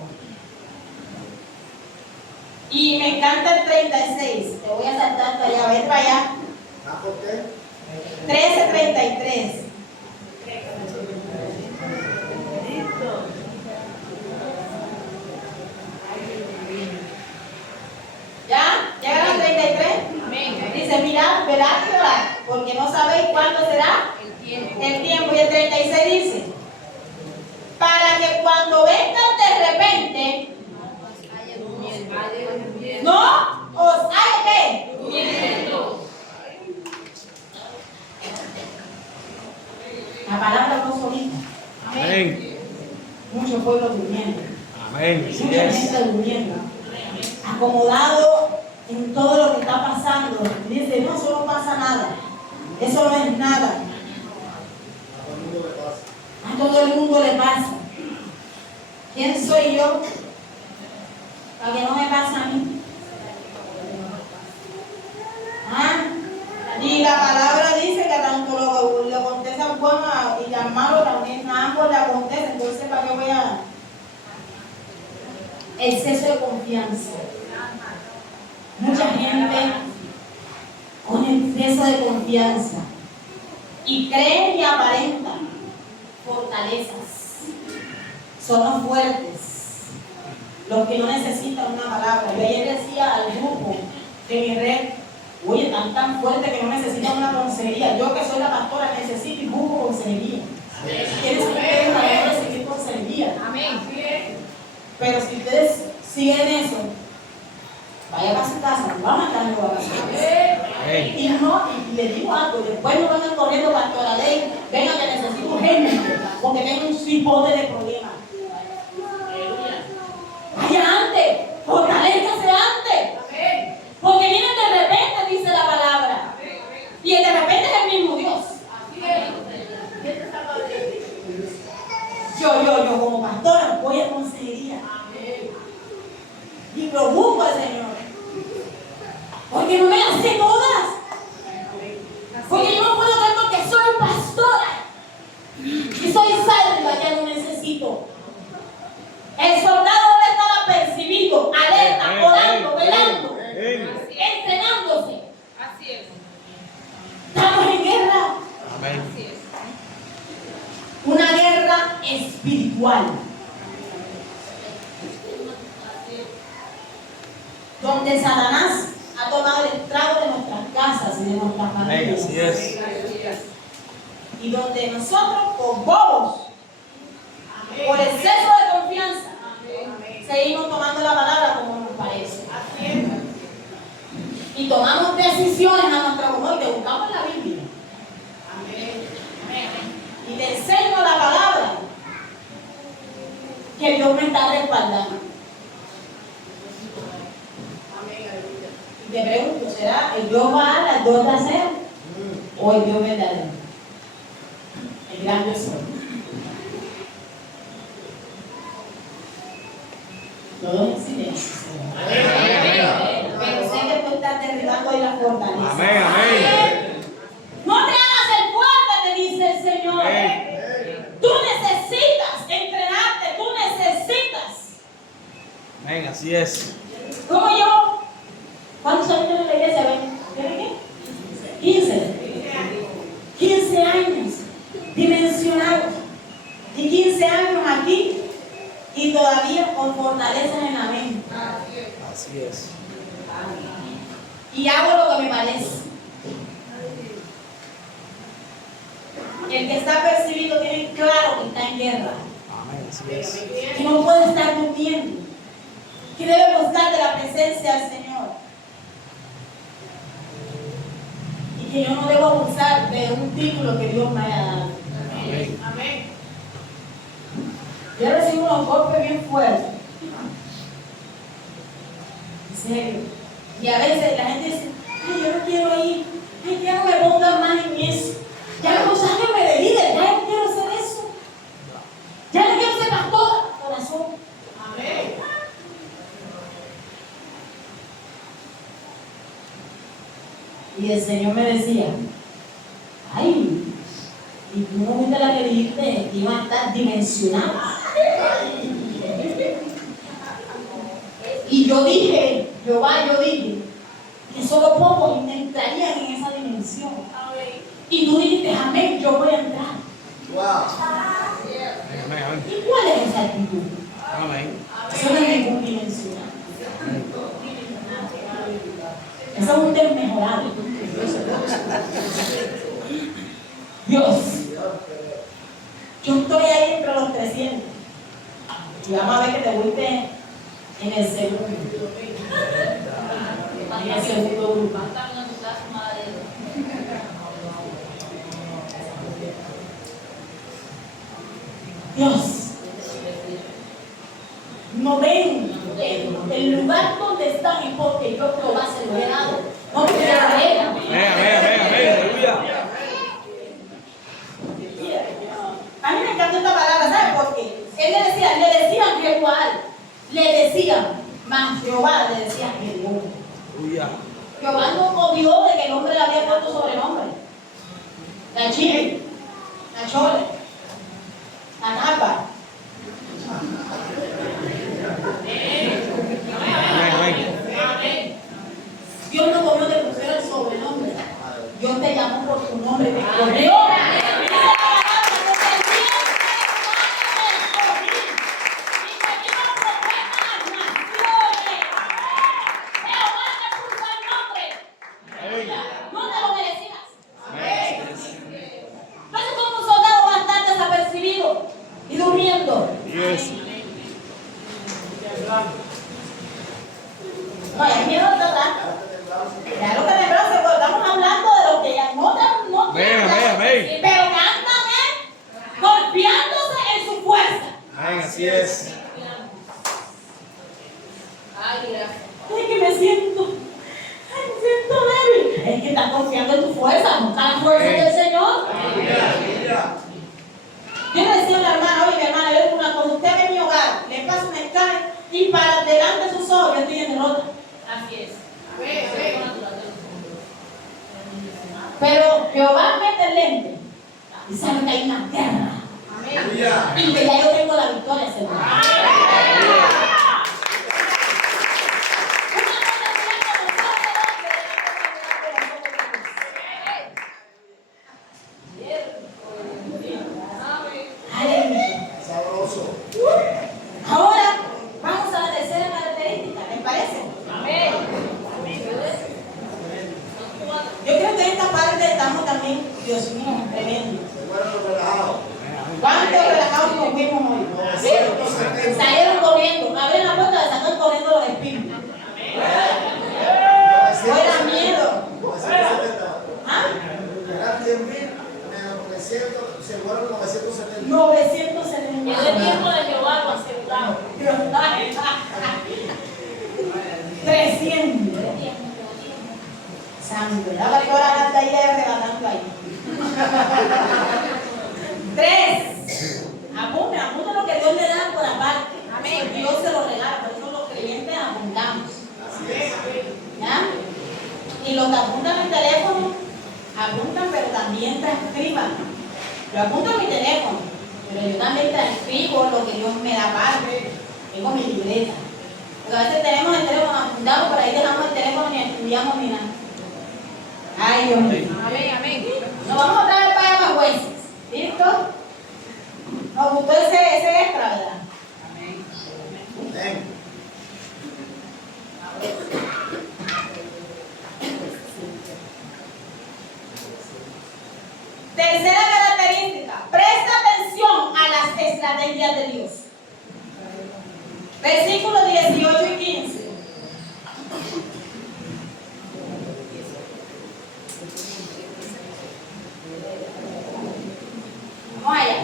Y me encanta el 36. Te voy a saltar para allá, ven para allá. 13:33. ¿Ya? ¿Llegaron al 33? Amén. Dice, mirad, velad y orad, porque no sabéis cuándo será El tiempo. el tiempo. Y el 36 dice, para que cuando vengan de repente, no os haya que la palabra no solita. Amén. Mucho pueblo durmiendo, Amén. Así mucha es. gente durmiendo, acomodado en todo lo que está pasando. Y dice, no, eso no pasa nada, eso no es nada. A todo el mundo le pasa. ¿Quién soy yo para que no me pase a mí? ¿Ah? Y la palabra dice que tanto lo le acontece al bueno y al malo también, a ambos le acontece. Entonces, ¿para qué voy a...? Exceso de confianza. Mucha gente con exceso de confianza y creen y aparentan fortalezas. Son los fuertes, los que no necesitan una palabra. Yo ayer decía al grupo de mi red, oye, tan fuerte que no necesitan una consejería. Yo que soy la pastora necesito y busco consejería. ¿Quiénes son ustedes para no recibir consejería? Amén. Pero si ustedes siguen eso, vaya para su casa, no van a estar en vacaciones. Amén. Y no, y le digo algo, después no van a ir corriendo pastora Ley, venga que necesito urgente, porque tengo un cipote de problemas. Vaya antes, fortalézcase antes. Porque vienen de repente, dice la palabra. Y el de repente es el mismo Dios. Yo como pastora voy a consejería. que no me las sé todas. Porque yo no puedo ver porque soy pastora. Y soy salva, ya no necesito. El soldado debe estar apercibido, alerta, orando, velando, entrenándose. Así es. Estamos en guerra. Amén. Así es. Una guerra espiritual. Donde Satanás ha tomado el estrago de nuestras casas y de nuestras Amén. familias. Así es. Así es. Y donde nosotros, por bobos, por exceso de confianza, seguimos tomando la palabra como nos parece. Y tomamos decisiones a nuestro favor que buscamos en la Biblia. Y te enseño la palabra que Dios me está respaldando. Y te pregunto, ¿será el Dios Baal, el Dios trasero o el Dios verdadero? El gran Dios soy. Todo en silencio. Pero sé que tú estás derribando ahí la fortaleza. Amén. Amén. No te hagas el fuerte, te dice el Señor. Amén. Tú necesitas entrenarte, tú necesitas. Amén. Así es. Como yo. ¿Cuántos años tiene la iglesia? ¿Tiene qué? 15 años dimensionados. Y 15 años aquí. Y todavía con fortalezas en la mente. Así es. Y hago lo que me parece. El que está percibido tiene claro que está en guerra. Amén. Así es. Que no puede estar durmiendo. Que debe buscar de la presencia del Señor. Y que yo no debo abusar de un título que Dios me haya dado. Amén. Yo recibo unos golpes bien fuertes. En serio. Y a veces la gente dice, ay, yo no quiero ir. Ay, ya no me pongan más en eso. Ya no sáquenme de líder. Ya no quiero hacer eso. Ya no quiero ser pastora. Corazón. Amén. Y el Señor me decía, ay, y tú no viste la que dijiste que iba a estar dimensionada. Y yo dije, yo dije, que solo pocos entrarían en esa dimensión. Y tú dijiste, amén, yo voy a entrar. Amén. Amén. ¿Y cuál es esa actitud? Amén. Eso no es ningún dimensional. Eso es un desmejorable. Dios, yo estoy ahí entre los 300. Y vamos a ver que te fuiste en el segundo. En el segundo grupo. Dios, no ven el lugar donde están y porque yo Jehová se lo he dado. No porque la Amén. Amén. Amén. Aleluya. A mí me encanta esta palabra, ¿sabes por qué? Él le decían Jehová, le decían, más Jehová le decía Jehová. Aleluya. Jehová no odió de que el hombre le había puesto sobrenombre. La chile, la chole, la napa. Amén. Dios no comió de pusiera el sobrenombre. Dios te llamó por tu nombre, te escogió. No te lo merecías. Entonces, como un soldado va a estar desapercibido y durmiendo. Yes. No hay miedo, ¿verdad? Claro que de verdad, porque estamos hablando de lo que ya no Amén, amén, amén. pero que andan golpeándose en su fuerza. Amén. Así es. Es que me siento débil. Es que estás confiando en tu fuerza, no la fuerza del Señor. Yo le decía a una hermana, oye, mi hermana, yo le digo una cosa, usted ve mi hogar, le paso un escáner y para delante de sus ojos yo estoy en derrota. Así es. Amén. Pero Jehová mete el lente y sabe que hay una guerra. Y que ya yo tengo la victoria segura. Ahora vamos a la tercera característica, ¿les parece? Yo creo que en esta parte estamos también, Dios mío, tremendo. ¿Cuántos relajados nos fuimos hoy? Salieron corriendo, abrieron la puerta y sacaron corriendo los espíritus. Fuera miedo. ¿Ah? 970. Y el tiempo de Jehová lo asegurado. 300. Santo, la palabra anda ahí arrebatando ahí. 3. Apunta lo que Dios le da por aparte. Amén. Dios se lo regala, por eso los creyentes apuntamos. ¿Ya? Y los que apuntan el teléfono, apuntan, pero también transcriban. Yo apunto en mi teléfono, pero yo también transcribo lo que Dios me da parte. Tengo mi libreta. Porque a veces tenemos el teléfono apuntado, por ahí dejamos el teléfono ni estudiamos ni nada. Ay, Dios mío. Amén, amén. Nos vamos a traer para allá más jueces. ¿Listo? Nos gustó ese extra, ¿verdad? Amén. Tercera característica. Presta atención a las estrategias de Dios. Versículos 18 y 15. Vamos allá.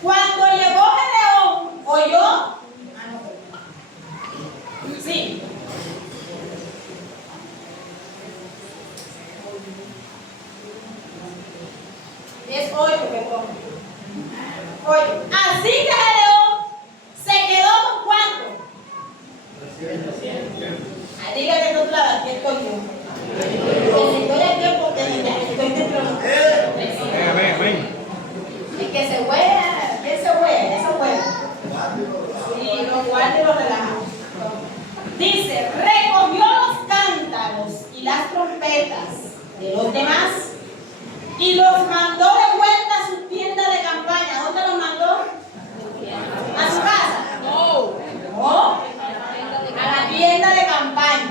Cuando llegó Gedeón, oyó. Sí. Es 8, perdón. 8. Así que Gedeón se quedó con ¿cuánto? 300. Dígate tú, claro, aquí estoy yo. Estoy aquí porque ya estoy dentro de los Amén. el que se huele, ¿quién se huele? Eso huele. Sí, los guarda y los relaja. Dice, recogió los cántaros y las trompetas de los demás y los mandó de vuelta a su tienda de campaña. ¿Dónde los mandó? ¿A su casa? No. A la tienda de campaña.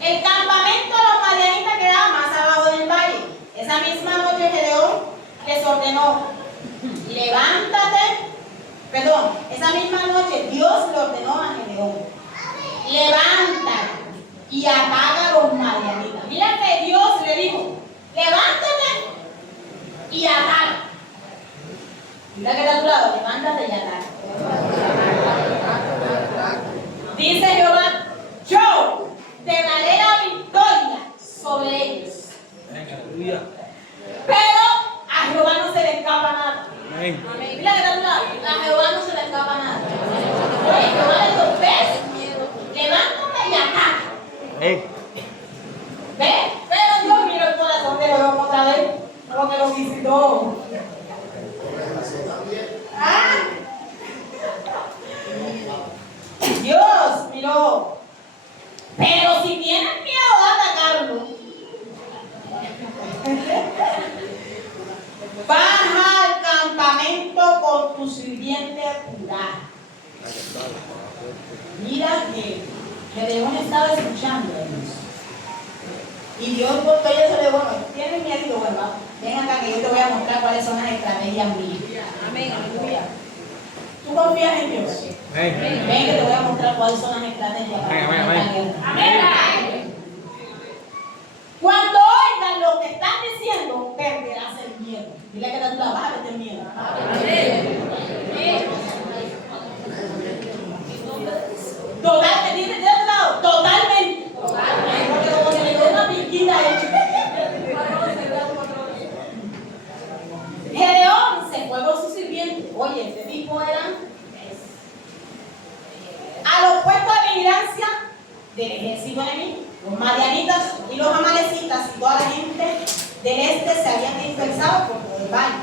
El campamento de los madianitas quedaba más abajo del valle. Esa misma noche Gedeón les ordenó, esa misma noche Dios le ordenó a Gedeón, levántate y apaga a los madianitas. Mira que Dios le dijo, levántate y apaga. Mira que está a tu lado, levántate y apaga. Dice Jehová, yo te daré la victoria sobre ellos. Pero a Jehová no se le escapa nada. Amén. Mira que está a tu lado, a Jehová no se le escapa nada. Oye, Jehová le dijo, ves, levántate y ataca. Amén. ¿Ves? Pero Dios miró el corazón de Jehová otra vez, porque lo visitó. ¿Ah? Dios miró. Pero si tienes miedo de atacarlo, baja al campamento con tu sirviente Judá. Mira que Gedeón estaba escuchando a Dios. Y Dios por todo eso le dijo, bueno, tienes miedo, ¿verdad? Ven acá que yo te voy a mostrar cuáles son las estrategias mías. Amén, aleluya. ¿Tú confías en Dios? Amén. Ven que te voy a mostrar cuáles son las estrategias para Amén, esta amén. guerra. Amén. Cuando oigan lo que están diciendo, perderás el miedo. Dile que te vas a perder miedo. Totalmente, dice de otro lado, totalmente. Porque como se le dio una del ejército enemigo. Los madianitas y los amalecitas y toda la gente del este se habían dispersado por todo el valle.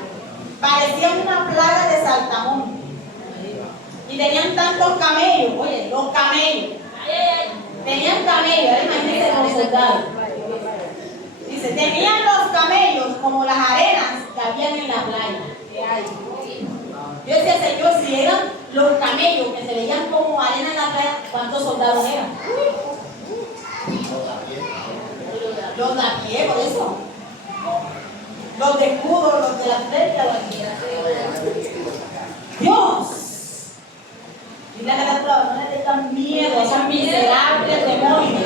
Parecían una plaga de saltamontes. Y tenían tantos camellos, oye, los camellos. Tenían camellos, imagínense los soldados. Dice, tenían los camellos como las arenas que habían en la playa. Yo decía, Señor, si eran los camellos que se veían como arena en la playa, ¿cuántos soldados eran? Los de a pie, por eso. Los de escudo, los de la flecha, Dios. Dile a la otra, no le tengan miedo a esos miserables demonios.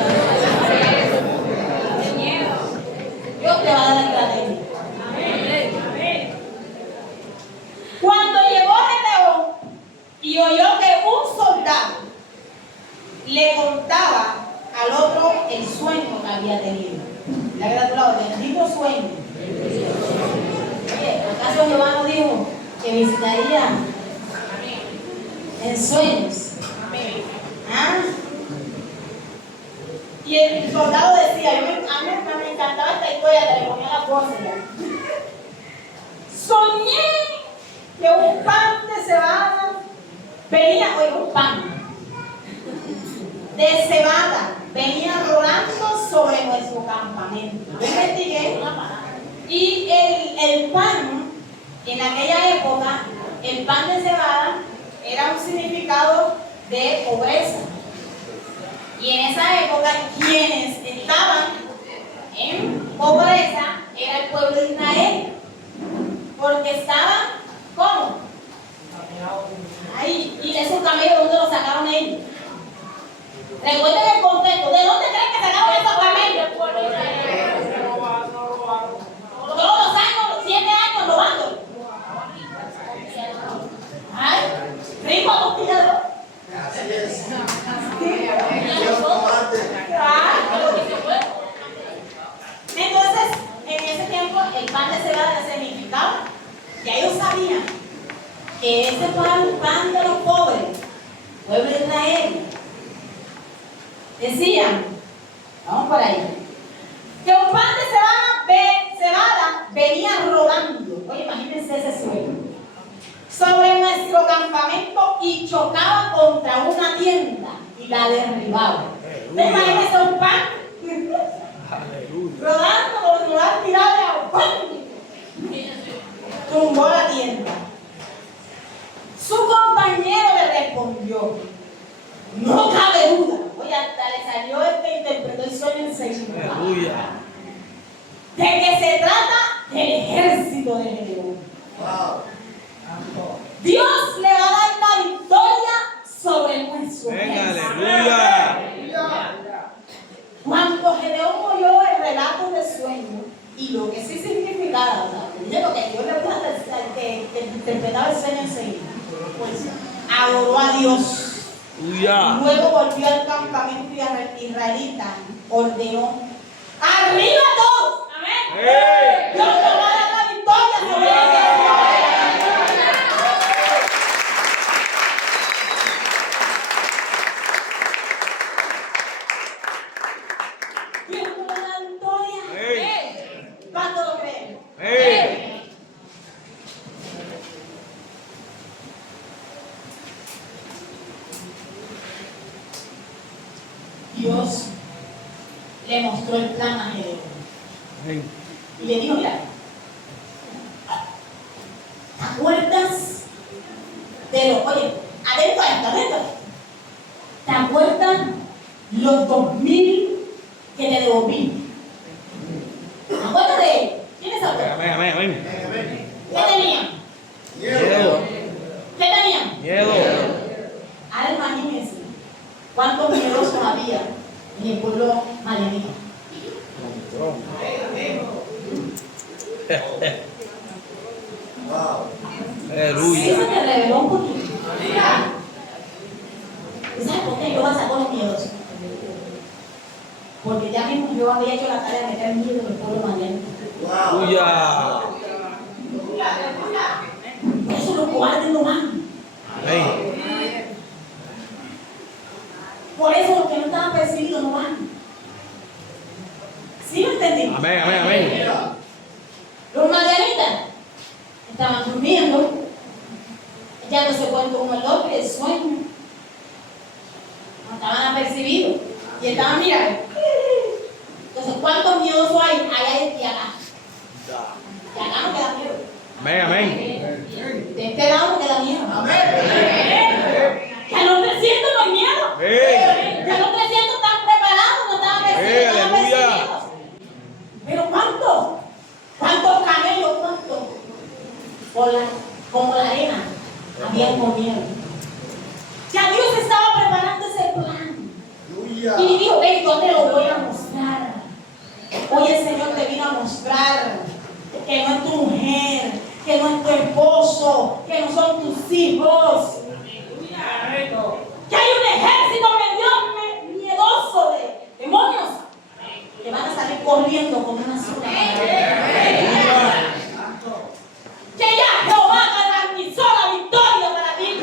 Dios te va a dar la estrategia. Cuando llegó Gedeón y oyó que un soldado le contaba al otro el sueño que había tenido. Le ha gratulado, bendito sueño. Oye, ¿acaso Jehová no dijo que visitaría en sueños? ¿Ah? Y el soldado decía, a mí me encantaba esta historia, que le ponía la voz. Soñé que un pan de cebada venía, oye, un pan de cebada venía rodando sobre nuestro campamento. Yo investigué y el pan, en aquella época, el pan de cebada era un significado de pobreza. Y en esa época, quienes estaban en pobreza era el pueblo de Israel, porque estaban, ¿cómo? Ahí. ¿Y esos camellos dónde los sacaron ellos? Recuerden el contexto. ¿De dónde creen que sacaron esos camellos? Todos los años, 7 años robando. Ay, rico apostillador. Así es. Entonces, en ese tiempo, el pan de cebada significaba, ya ellos sabían que ese pan de los pobres, pueblo de Israel, decían, vamos por ahí, que un pan de cebada venía rodando, oye, imagínense ese suelo, sobre nuestro campamento y chocaba contra una tienda y la derribaba. ¿Te imaginas un pan? Rodando por su lugar tirado, ¡pum! Tumbó la tienda. Su compañero le respondió, no cabe duda. Oye, hasta le salió el que interpretó el sueño enseguida. De que se trata del ejército de Gedeón. Dios le va a dar la victoria sobre nuestro ejército. Cuando Gedeón oyó el relato del sueño y lo que sí significaba, lo que Dios le puso que interpretaba el sueño enseguida, pues adoró a Dios. Luego volvió al campamento israelita, ordenó: ¡arriba todos! ¡Amén! Dios te va a dar la victoria sobre el ejército. Dios te va a dar la victoria. ¿Cuánto lo creen? Dios le mostró el plan a Gedeón. Y le dijo, mira, ¿te acuerdas de los, oye, adentro? ¿Te acuerdas los 2,000 que te devolví? ¿Te acuerdas de ellos? ¿Quiénes se acuerdan? ¿Qué tenían? Miedo. ¿Qué tenían? Miedo. Ahora imagínense cuántos miedosos había en el pueblo madianita. Sí, Aleluya. se me reveló un poquito. ¿Sabes por qué yo sacó los miedos? Porque ya mismo yo había hecho la tarea de meter miedo en el pueblo madianita. Aleluya. Por eso los cobardes no van. Por eso los que no estaban percibidos no van. ¿Sí me entendí? Amén, amén, amén. Los madianitas estaban durmiendo, echándose cuento con el hombre, el sueño. No estaban apercibidos. Y estaban mirando. Entonces, ¿cuántos miedosos hay allá y acá? Y acá no queda miedo. Amén, amén. De este lado no queda miedo. Ya los 300 no hay miedo. Amén. Ya los 300 están preparados, no estaban percibidos. Estaban Aleluya. percibidos. Pero ¿cuántos? ¿Cuántos camellos? ¿Cuántos? Como la arena habían comido. Ya Dios estaba preparando ese plan. Y dijo, ven, yo te lo voy a mostrar. Hoy el Señor te vino a mostrar que no es tu mujer, que no es tu esposo, que no son tus hijos. Que hay un ejército miedoso de demonios que van a salir corriendo como una sola. Que ya Jehová garantizó la victoria para ti.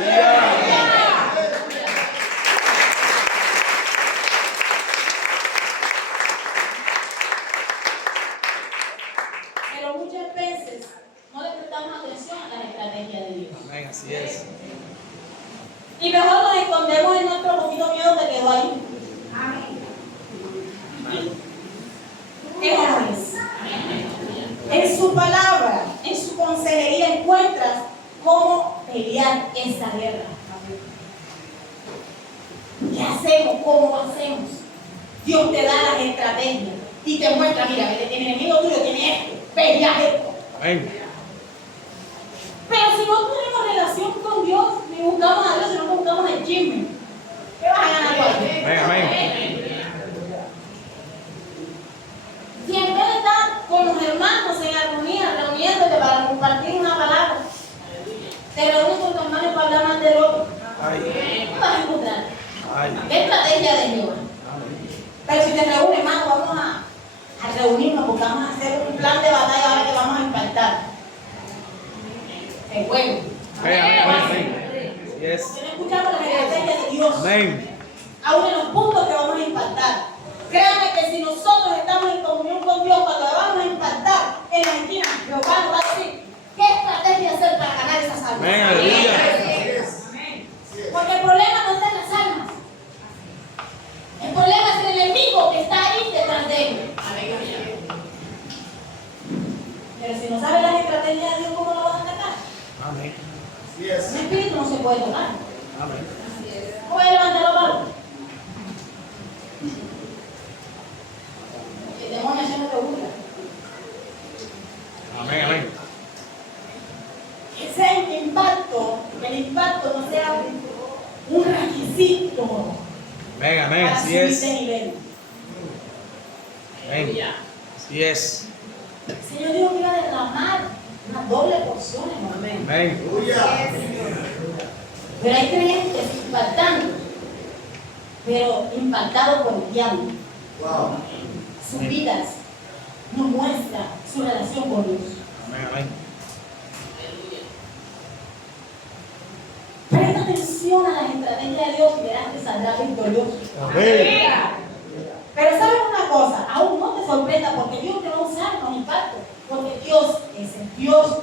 Pero muchas veces no le prestamos atención a las estrategias de Dios. Amén, así es. Y mejor nos escondemos en nuestro poquito miedo que quedó ahí. Eso no es. En su palabra, en su consejería encuentras cómo pelear esa guerra. ¿Qué hacemos? ¿Cómo hacemos? Dios te da las estrategias y te muestra, mira, el enemigo tuyo tiene esto, pelea esto. Amén. Pero si no tenemos relación con Dios, ni buscamos a Dios, si no buscamos el chisme, ¿qué vas a ganar tú aquí? Amén, amén. Si en vez de estar con los hermanos en armonía, reuniéndote para compartir una palabra, te reúnes con tus hermanos para hablar más del otro, Ay, ¿qué vas a encontrar? ay. ¿Qué estrategia de Jehová? Pero si te reúnes, hermano, vamos a reunirnos porque vamos a hacer un plan de batalla ahora que vamos a impactar. El juego. Amén, amén, amén. Así es. Si no escuchamos las estrategias de Dios, Amén. aún en los puntos que vamos a impactar. Créanme que si nosotros estamos en comunión con Dios, cuando vamos a impactar en la esquina, Jehová nos va a decir qué estrategia hacer para ganar esas almas. Amén, aleluya. Porque el problema no está en las almas. El problema es el enemigo que está ahí detrás de ellos. Pero si no sabes las estrategias de Dios, ¿cómo lo vas a atacar? Amén. Un espíritu no se puede tocar. Amén. Voy a levantar la mano. El demonio se no te burla. Amén, amén. Ese el impacto no sea un requisito Amén, amén. para Así subir es. de nivel. Amén. Así es. El Señor dijo que iba a derramar una doble porción, hermano. Amén. Pero hay creyentes impactando, pero impactados por el diablo. Sus vidas no muestran su relación con Dios. Amén, amén. Presta atención a las estrategias de Dios y verás que saldrás victorioso. Amén. Pero sabes una cosa, aún no te sorprenda porque Dios te va a usar en los impactos, porque Dios es el Dios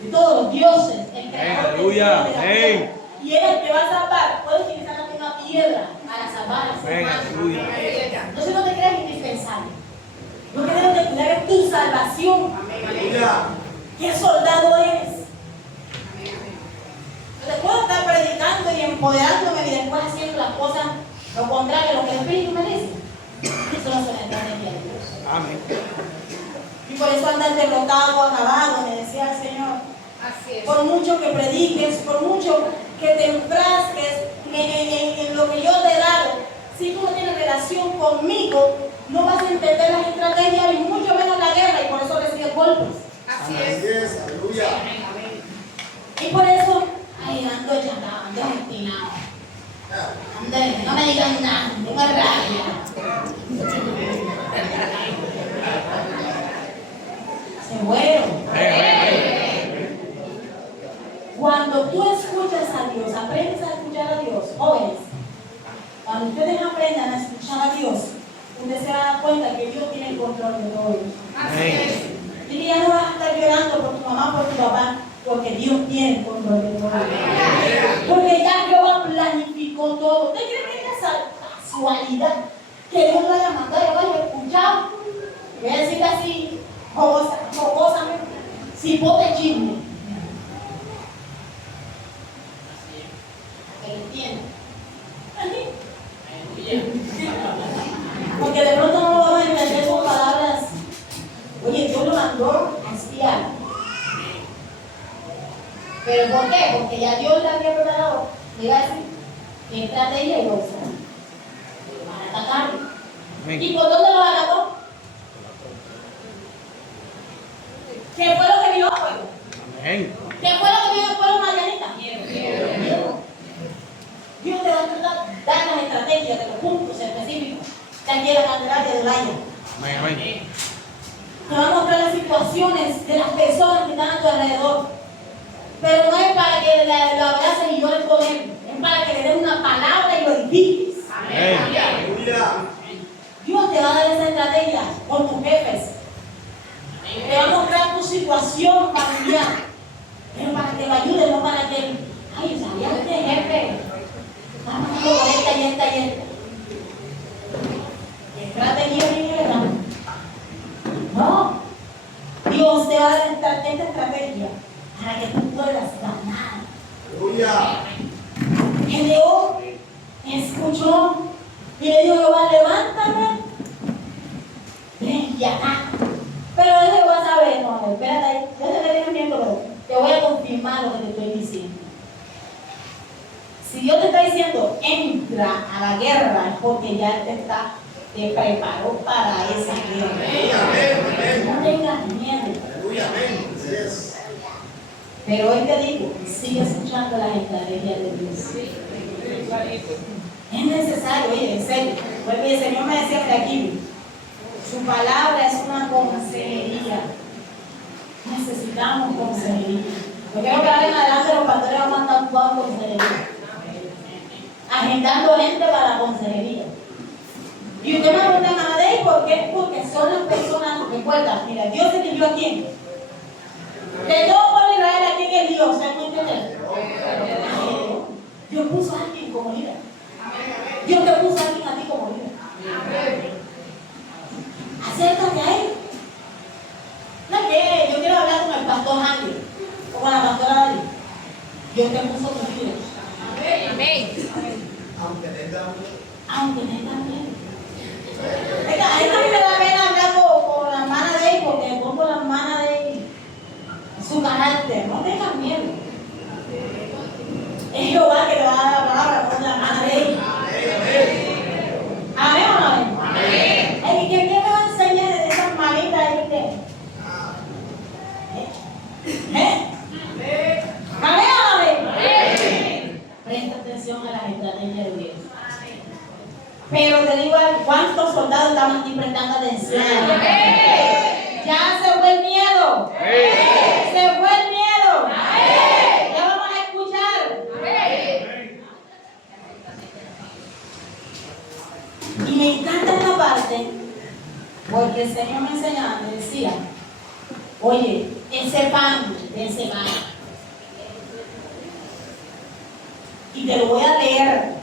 de todos los dioses, el creador del cielo y de la tierra. Amén. Y Él es el que va a salvar. Puede utilizar hasta una piedra para salvar a su Amén, hermano. aleluya. Entonces no te creas indispensable. Lo que debes de cuidar es tu salvación. ¿Qué soldado eres? Yo te puedo estar predicando y empoderándome y después haciendo las cosas lo contrario a lo que el Espíritu me dice. Eso no es una estrategia de Dios. Amén. Y por eso andas derrotado, acabado, me decía el Señor. Así es. Por mucho que prediques, por mucho que te enfrasques en lo que yo te he dado, si tú no tienes relación conmigo, no vas a entender las estrategias y mucho menos la guerra, y por eso recibes golpes. Así es. Y por eso, ay, ando ya, ando destinado. No me digan nada, no me rabia. Se fueron. Cuando tú escuchas a Dios, aprendes a escuchar a Dios, jóvenes, cuando ustedes aprendan a escuchar a Dios, usted se va a dar cuenta que Dios tiene el control de todo. Amén. Y ya no vas a estar llorando por tu mamá, por tu papá, porque Dios tiene el control de todo. Porque ya Jehová planificó todo. ¿Usted cree que es esa casualidad que Dios lo haya mandado y lo haya escuchado? Voy a decir así, jocosamente, cipote chisme. Que lo entienda. Porque de pronto no vamos a entender con palabras. Oye, Dios lo mandó a espiar. ¿Pero por qué? Porque ya Dios le había preparado. Le iba a decir qué estrategia iba a usar para atacarlo. Amén. ¿Y por dónde lo atacó? ¿Qué fue lo que vio? Amén. ¿Qué fue lo que vio después de Marianita? Miedo. Dios te va a dar las estrategias de los puntos específicos de aquí en la catedral de Delaya. Amén. Amén. Te va a mostrar las situaciones de las personas que están a tu alrededor. Pero no es para que lo abraces y llores con él. Es para que le des una palabra y lo edifiques. Amén. Dios te va a dar esa estrategia con tus jefes. Te va a mostrar tu situación familiar. Pero para que lo ayudes, no para que, ay, sabía este jefe. Vamos a hacer esta y esta y esta. ¿Qué estrategia viene? No. Dios te va a dar esta estrategia para que tú puedas ganar. Gedeón escuchó y le dijo: Jehová, levántame, ven y ataca. Pero él Jehová sabe, no, espérate ahí, yo te estoy viendo, pero te voy a confirmar lo que te estoy diciendo. Si Dios te está diciendo entra a la guerra, es porque ya te preparó para esa guerra. No tengas miedo. Pero hoy te digo, sigue escuchando las estrategias de Dios. Es necesario, oye, en serio. Porque el Señor me decía de aquí, su palabra es una consejería. Necesitamos consejería. Yo quiero que ahora en adelante los pastores van a estar ocupados con consejería. Agendando gente para la consejería. Y usted me pregunta, Amadei, ¿por qué? Porque son las personas, recuerda, mira, Dios eligió a quién. De todo pueblo de Israel, ¿a quién eligió? ¿Se puede entender? Dios puso a alguien como líder. Dios te puso a alguien a ti como líder. Acércate a él. No es que yo quiero hablar con el pastor Ángel o con la pastora Dari. Dios te puso como líder. Amén. Aunque me da miedo. A mí me da pena hablar con la hermana de él, porque de pronto la hermana de él, su carácter, no tengas miedo. Es Jehová que le va a dar la palabra con la hermana de él. Amén o no amén. Amén. ¿Quién me va a enseñar de esas manitas ahí que? Amén o no amén. Presta atención a las estrategias de Dios. Pero te digo, ¿cuántos soldados estaban aquí prestando atención? Ya se fue el miedo. Se fue el miedo. Ya vamos a escuchar. Y me encanta esta parte, porque el Señor me enseñaba, me decía, oye, ese pan. Y te lo voy a leer.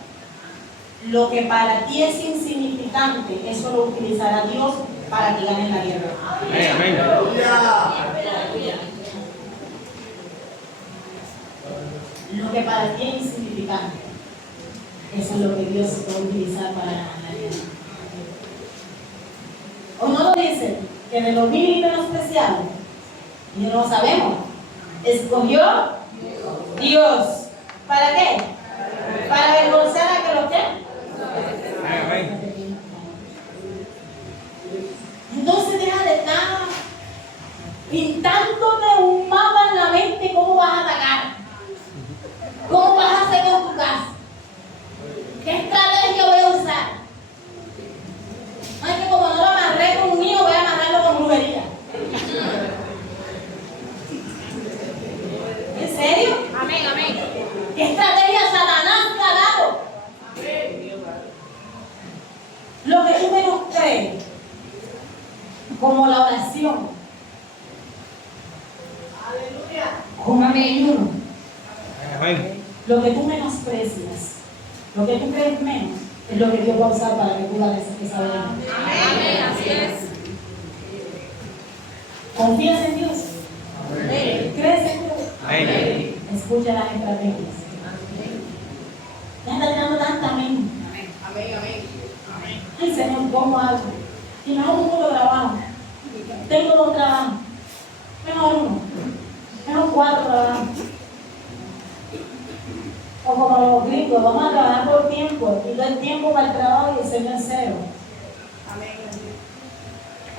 Lo que para ti es insignificante, eso lo utilizará Dios para que ganes la guerra. Amén. Lo que para ti es insignificante, eso es lo que Dios va a utilizar para ganar la guerra. ¿O no lo dice? Que de los mil y menospreciados, y no lo sabemos, escogió Dios. ¿Para qué? Para avergonzar a que lo que. Entonces deja de estar pintándote un mapa en la mente cómo vas a atacar, cómo vas a hacer con tu casa, qué estrategia voy a usar. No es que como no lo amarré con un niño, voy a amarrarlo con brujería. ¿En serio? Amén. ¿Qué estrategia Satanás te ha dado como la oración, como el ayuno. Amén. Lo que tú menosprecias, lo que tú crees menos, es lo que Dios va a usar para que tú la des esa bendición. Amén. Así es. ¿Confías en Dios? ¿Crees en Dios? Amén. Escucha las estrategias. Ya está tirando tanta amén. Ay, Señor, ¿cómo hago? Y mejor un poco de trabajo. Tengo 2 trabajos. Mejor 1. Mejor 4 trabajos. O como los gringos, vamos a trabajar por tiempo. Y todo el tiempo para el trabajo y el Señor cero.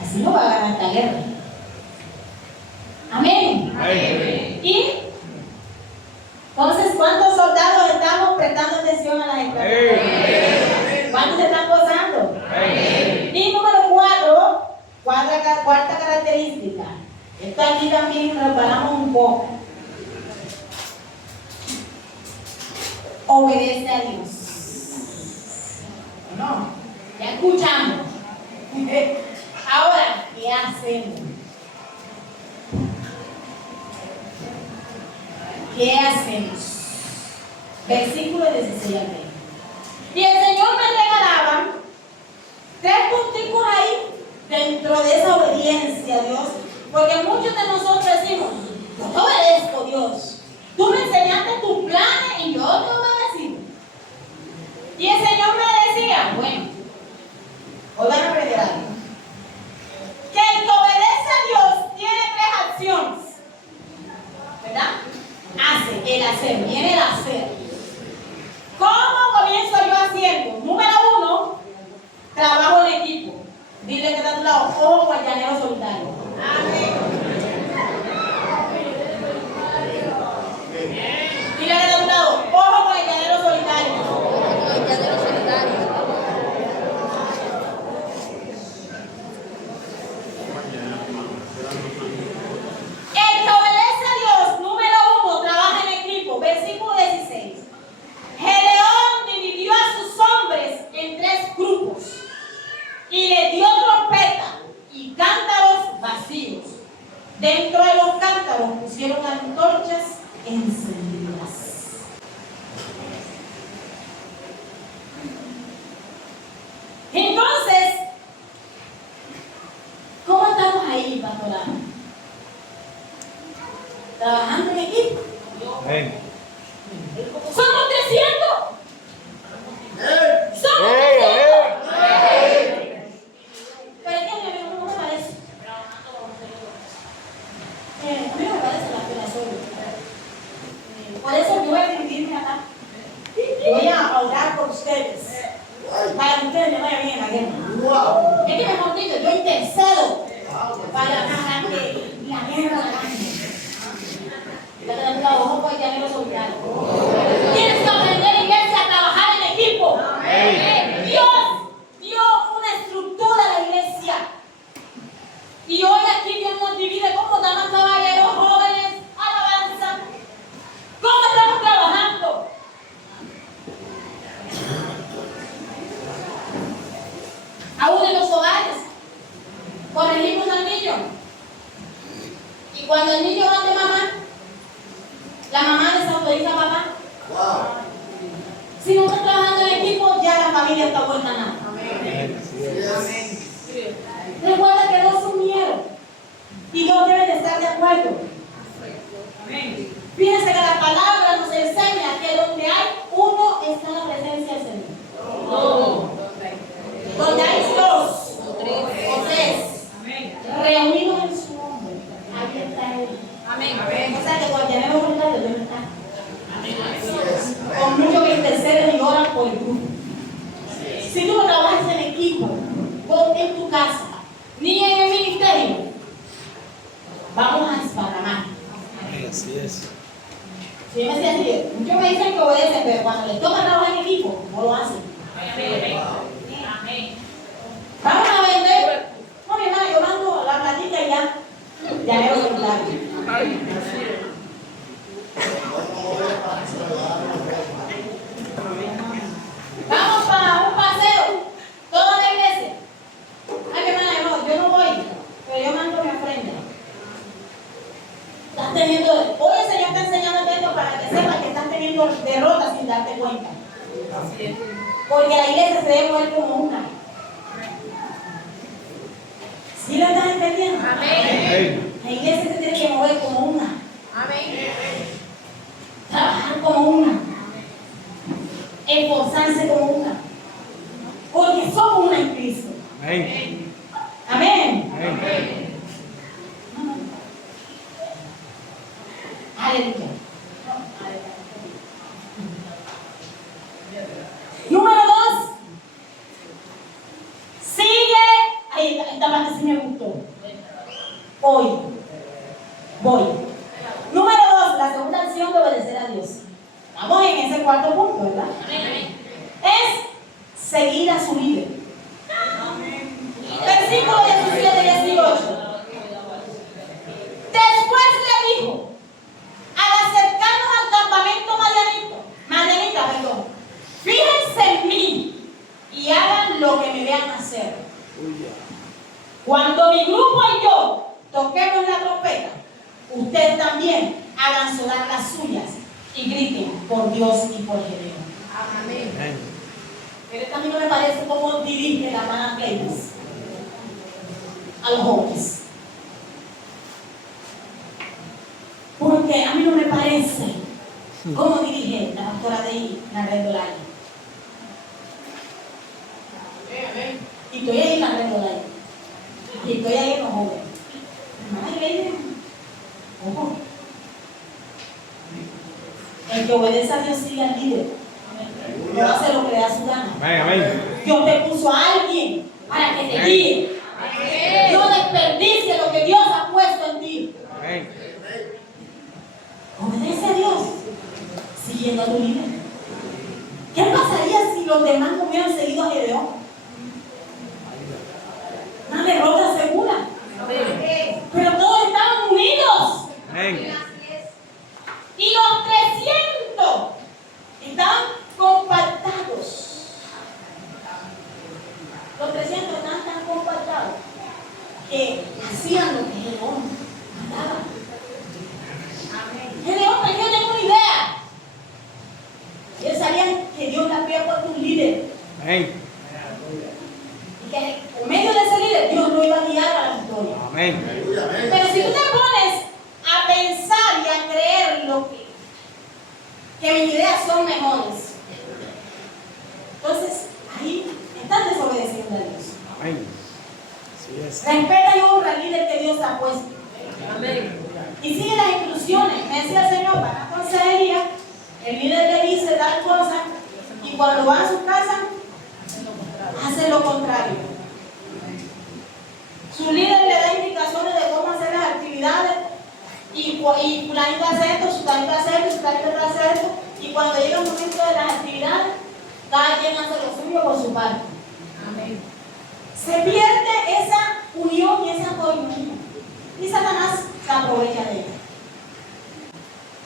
Así no va a ganar esta guerra. Amén. Amén. Y entonces, ¿cuántos soldados estamos prestando atención a las estrategias? ¿Cuántos se están gozando? Y número 4, cuarta característica. Esto aquí también reparamos un poco. Obedece a Dios. No, ya escuchamos. Ahora, ¿qué hacemos? ¿Qué hacemos? Versículo 16 al 20. Y el Señor me regalaba 3 punticos ahí dentro de esa obediencia a Dios, porque muchos de nosotros decimos: yo te obedezco, Dios. Tú me enseñaste tus planes y yo te obedecí. Y el Señor me decía: bueno, hoy van a aprender algo. Que el que obedece a Dios tiene 3 acciones, ¿verdad? Hace, el hacer, viene el hacer. ¿Cómo comienzo yo haciendo? Número 1, trabajo en equipo. Dile que está a tu lado: ojo guardianero solitario. Amén. Dile que está a tu lado: ojo guardianero solitario. Guardianero solitario. El que obedece a Dios, número 1, trabaja en equipo. Versículo 16. Gedeón dividió a sus hombres en 3 grupos y le dio trompeta y cántaros vacíos. Dentro de los cántaros pusieron antorchas encendidas. Entonces, ¿cómo estamos ahí, pastora? Trabajando en equipo. Amén. Somos 300. Somos 300. Pero es que a mí no me parece. A mí me parece la pena solo. Por eso yo voy a dividirme acá. Voy a orar por ustedes. Para que ustedes me vayan bien en la guerra. Es que mejor dicho, yo intercedo para que la guerra la gane. La que la ojo pues ya no solitario. Tienes que aprender, iglesia, a trabajar en equipo. Dios dio una estructura a la iglesia. Y hoy aquí Dios nos divide como damas, caballeros, jóvenes, alabanza. ¿Cómo estamos trabajando? Aún en los hogares, corregimos al niño. Y cuando el niño va de mamá, la mamá desautoriza a papá. Si no está trabajando en equipo, ya la familia está vuelta a nada. Recuerda que Dios es un miedo y Dios debe de estar de acuerdo. Fíjense que la palabra nos enseña que donde hay uno está la presencia del Señor. Donde hay 2 o 3 reunidos en su nombre, ahí está Él. Amén. O sea que guardianero voluntario debe estar. Con mucho que interceden y oran por el grupo. Si tú no trabajas en equipo, vos en tu casa, ni en el ministerio, vamos a desparramar. Así es. Si yo me decía así, muchos me dicen que obedecen, pero cuando les toca trabajar en equipo, no lo hacen. Vamos a vender. No, mi hermana, yo mando la platita y ya. Ya me lo soltaron. Vamos para un paseo, toda la iglesia. Ay, mi hermana, yo no voy. Porque la iglesia se debe mover como una. ¿Sí lo están entendiendo? Amén. La iglesia se tiene que mover como una. Amén. Trabajar como una. Esforzarse como una. Porque somos una en Cristo. Amén. Amén. Amén. Aleluya. Número 2. Sigue. Ahí, esta parte sí me gustó. Voy. Número 2. La segunda acción de obedecer a Dios. Vamos en ese cuarto punto, ¿verdad? Es seguir a su líder. Versículo 17 y 18. Después le dijo: al acercarnos al campamento madianita, fíjense en mí y hagan lo que me vean hacer. Cuando mi grupo y yo toquemos la trompeta, ustedes también hagan sonar las suyas y griten por Dios y por Gedeón. Amén. Amén. Pero a mí no me parece cómo dirige la hermana Davis a los jóvenes. Porque a mí no me parece cómo dirige la pastora de Narrendo Lai. Y estoy ahí en Narrendo Lai. Y estoy ahí en los jóvenes. Hermana Grace, ojo. El que obedece a Dios sigue al líder. No hace lo que le da su gana. Amén. Amén. Dios te puso a alguien para que te guíe. No desperdicie lo que Dios ha puesto en ti. Amén. Obedece a Dios siguiendo a tu líder. ¿Qué pasaría si los demás no hubieran seguido a Gedeón? Una derrota segura. Pero todos estaban unidos. Amén. Y los 300 estaban compactados. Los 300 estaban tan compactados que hacían lo que Gedeón mandaba. Gedeón, pero yo tengo una idea. Ellos sabían que Dios le había puesto un líder. Amén. Y que por medio de ese líder Dios lo iba a guiar a la victoria. Amén. Pero si tú te pones a pensar y a creer que mis ideas son mejores, entonces ahí están desobedeciendo a Dios. Amén. Así es. Respeta y honra al líder que Dios ha puesto. Amén. Y sigue las instrucciones. Me decía el Señor, van a consejería, el líder le dice tal cosa, y cuando van a su casa, hace lo contrario. Su líder le da indicaciones de cómo hacer las actividades, y fulanito hace esto, fulanito hace esto, fulanito hace esto, y cuando llega el momento de las actividades, cada quien hace lo suyo por su parte. Amén. Se pierde esa unión y esa comunión. Y Satanás se aprovecha de ella.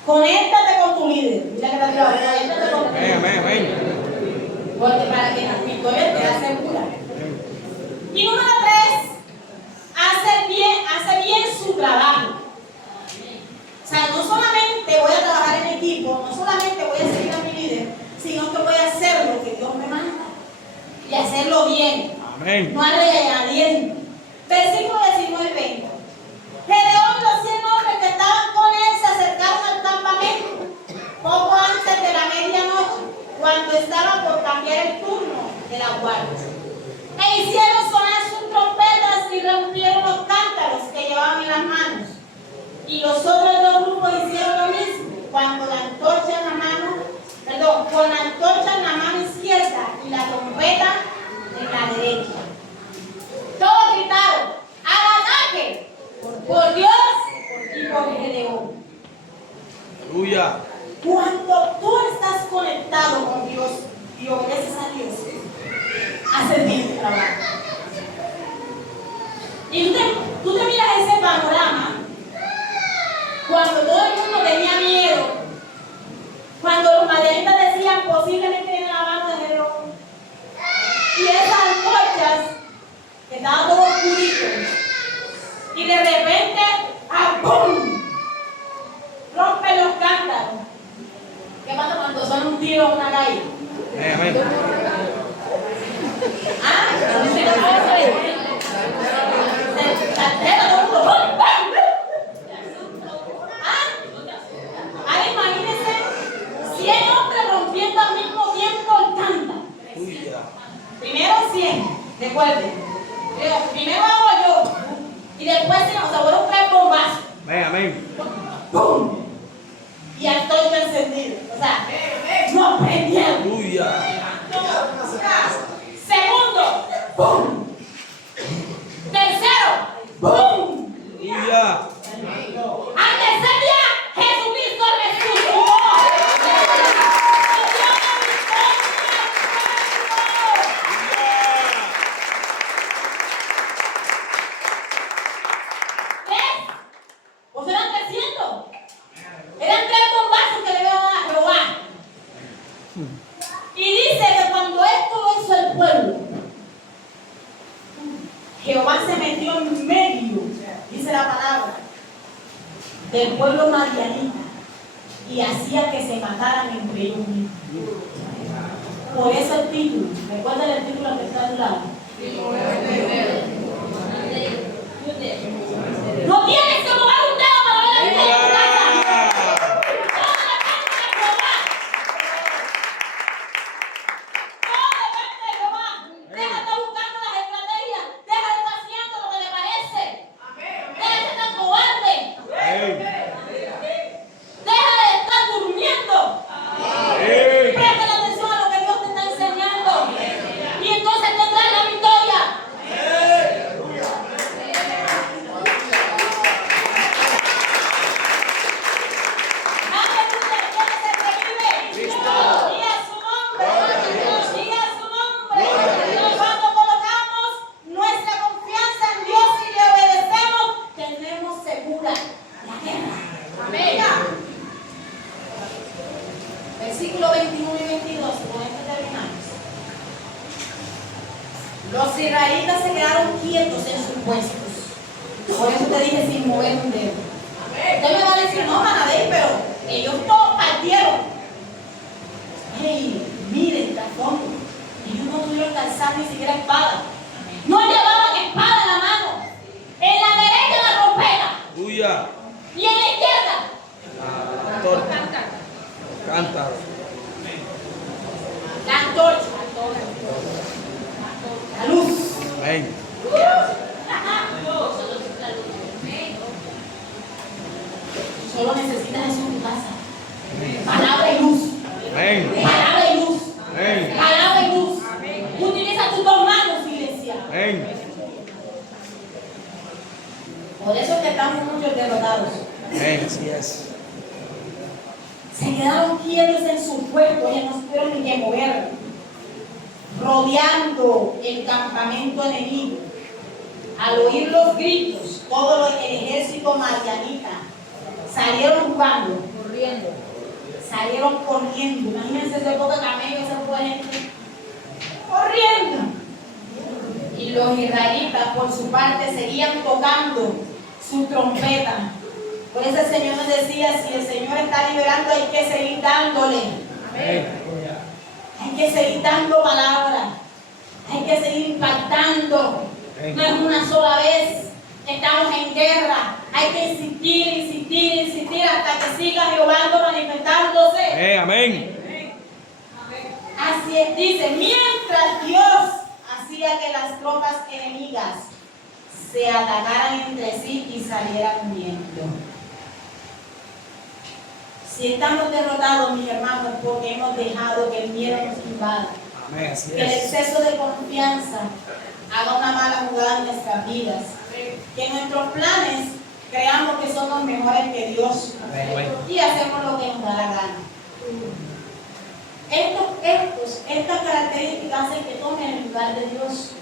Conéctate con tu líder. Dile que te diga, conéctate con tu Amén. líder. Amén. Amén. Porque para que la victoria te da segura. Y número 3, hace bien su trabajo. O sea, no solamente voy a trabajar en equipo, no solamente voy a seguir a mi líder, sino que voy a hacer lo que Dios me manda. Y hacerlo bien. Amén. No añadiendo. Versículo 19 y 20. Gedeón y los 100 hombres que estaban con él se acercaron al campamento poco antes de la medianoche, cuando estaba por cambiar el turno de la guardia. E hicieron sonar sus trompetas y rompieron los cántaros que llevaban en las manos. Y los otros dos grupos hicieron lo mismo, cuando la antorcha en la mano, con la antorcha en la mano izquierda y la trompeta en la derecha. Todos gritaron: ¡al ataque! Por Dios y por Gedeón. Aleluya. Cuando tú estás conectado con Dios y obedeces a Dios, haces bien tu trabajo. Y tú te miras ese panorama cuando todo el mundo tenía miedo, cuando los madianitas decían posiblemente viene la mano de Gedeón, y esas antorchas que estaban todo oscurito, y de repente ¡pum! Rompen los cántaros. ¿Qué pasa cuando son un tiro a una calle? Amén. Amén. Recuerden, primero hago yo y después se nos vuelve un tres bombazos. Amén, amén. ¡Pum! Y ya estoy encendido. O sea, no prendieron. Aleluya. Segundo, ¡pum! Tercero, ¡pum! Aleluya. Al tercer día, Jesucristo resucitó. ¿Ves? Pues eran 300. Eran 3 bombazos que le iban a robar. Y dice que cuando esto lo hizo el pueblo, Jehová se metió en medio, dice la palabra, del pueblo madianita y hacía que se mataran entre ellos mismos. Por eso el título, recuerden el título que está al lado. No tienes que mover un dedo para ver la vida de tu casa. Todo depende de Jehová. Todo depende de Jehová. Deja de estar buscando las estrategias. Deja de estar haciendo lo que le parece. Deja de estar cobarde. Deja de estar durmiendo. Presta la atención a lo que Dios te está enseñando. Y entonces tendrás la victoria. Aleluya, ¿quién es el que vive? Y a su nombre. Y a su nombre. Cuando colocamos nuestra confianza en Dios y le obedecemos, tenemos segura la guerra. Amén. Versículo 21 y 22, con esto terminamos. Los israelitas se quedaron quietos en sus puestos. Por eso te dije sin mover un dedo. Usted me va a decir, no, Manadei, pero ellos todos partieron. Hey, miren, trasfondo. Ellos no tuvieron que alzar ni siquiera espada. No llevaban espada en la mano. En la derecha la trompeta. Aleluya. Y en la izquierda Canta. la antorcha. La luz. Amén. Solo necesitas eso en tu casa. Palabra y luz. Amén. Palabra y luz. Amén. Palabra y luz. Utiliza tus dos manos, iglesia. Amén. Por eso es que estamos muchos derrotados. Amén. Así es. Se quedaron quietos en sus puestos y no tuvieron ni que mover, rodeando el campamento enemigo. Al oír los gritos, todo el ejército madianita salieron jugando, Corriendo. salieron corriendo. Imagínense ese poco camello, esa fue gente corriendo. Y los israelitas, por su parte, seguían tocando su trompeta. Por eso el Señor nos decía, si el Señor está liberando, hay que seguir dándole. Amén. Hay que seguir dando palabras. Hay que seguir impactando. No es una sola vez que estamos en guerra. Hay que insistir, insistir, insistir hasta que siga Jehová manifestándose. Amén. Así es, dice, mientras Dios hacía que las tropas enemigas se atacaran entre sí y salieran huyendo. Si estamos derrotados, mis hermanos, porque hemos dejado que el miedo nos invada. Amén. Así Que el es. exceso de confianza haga una mala jugada en nuestras vidas. Que en nuestros planes creamos que somos mejores que Dios. Amén. Y hacemos lo que nos da la gana. Estas características hacen que tomen el lugar de Dios.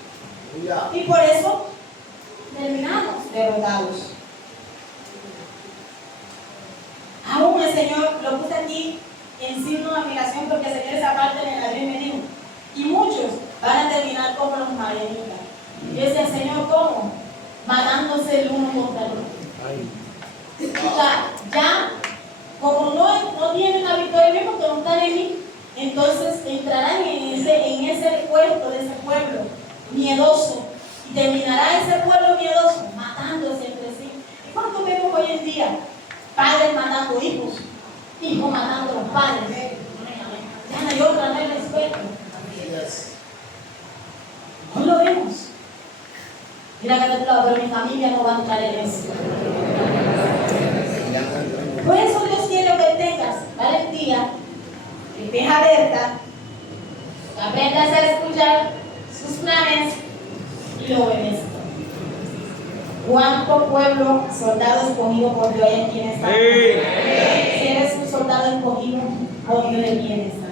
Y por eso terminamos derrotados. Aún el Señor lo puse aquí en signo de admiración porque el Señor esa parte en el ladrillo me dijo. Y muchos van a terminar como los madianitas. Y yo decía, Señor, ¿cómo? Matándose el uno contra el otro. Ay. O sea, ya, como no tienen la victoria mismo, que no están en mí, entonces entrarán en ese puerto de ese pueblo miedoso. Y terminará ese pueblo miedoso matándose entre sí. ¿Y cuánto vemos hoy en día? Padres matando hijos, hijos matando a los padres. Ya no hay otra, no hay respeto. Hoy lo vemos. Mira que a tu lado, pero mi familia no va a entrar en eso. Por eso Dios quiere que tengas valentía, que estés alerta, que aprendas a escuchar sus planes y lo obedezcas. ¿Cuánto pueblo, soldado escogido por Dios hay en quien está? Si eres un soldado escogido, por Dios de quien está.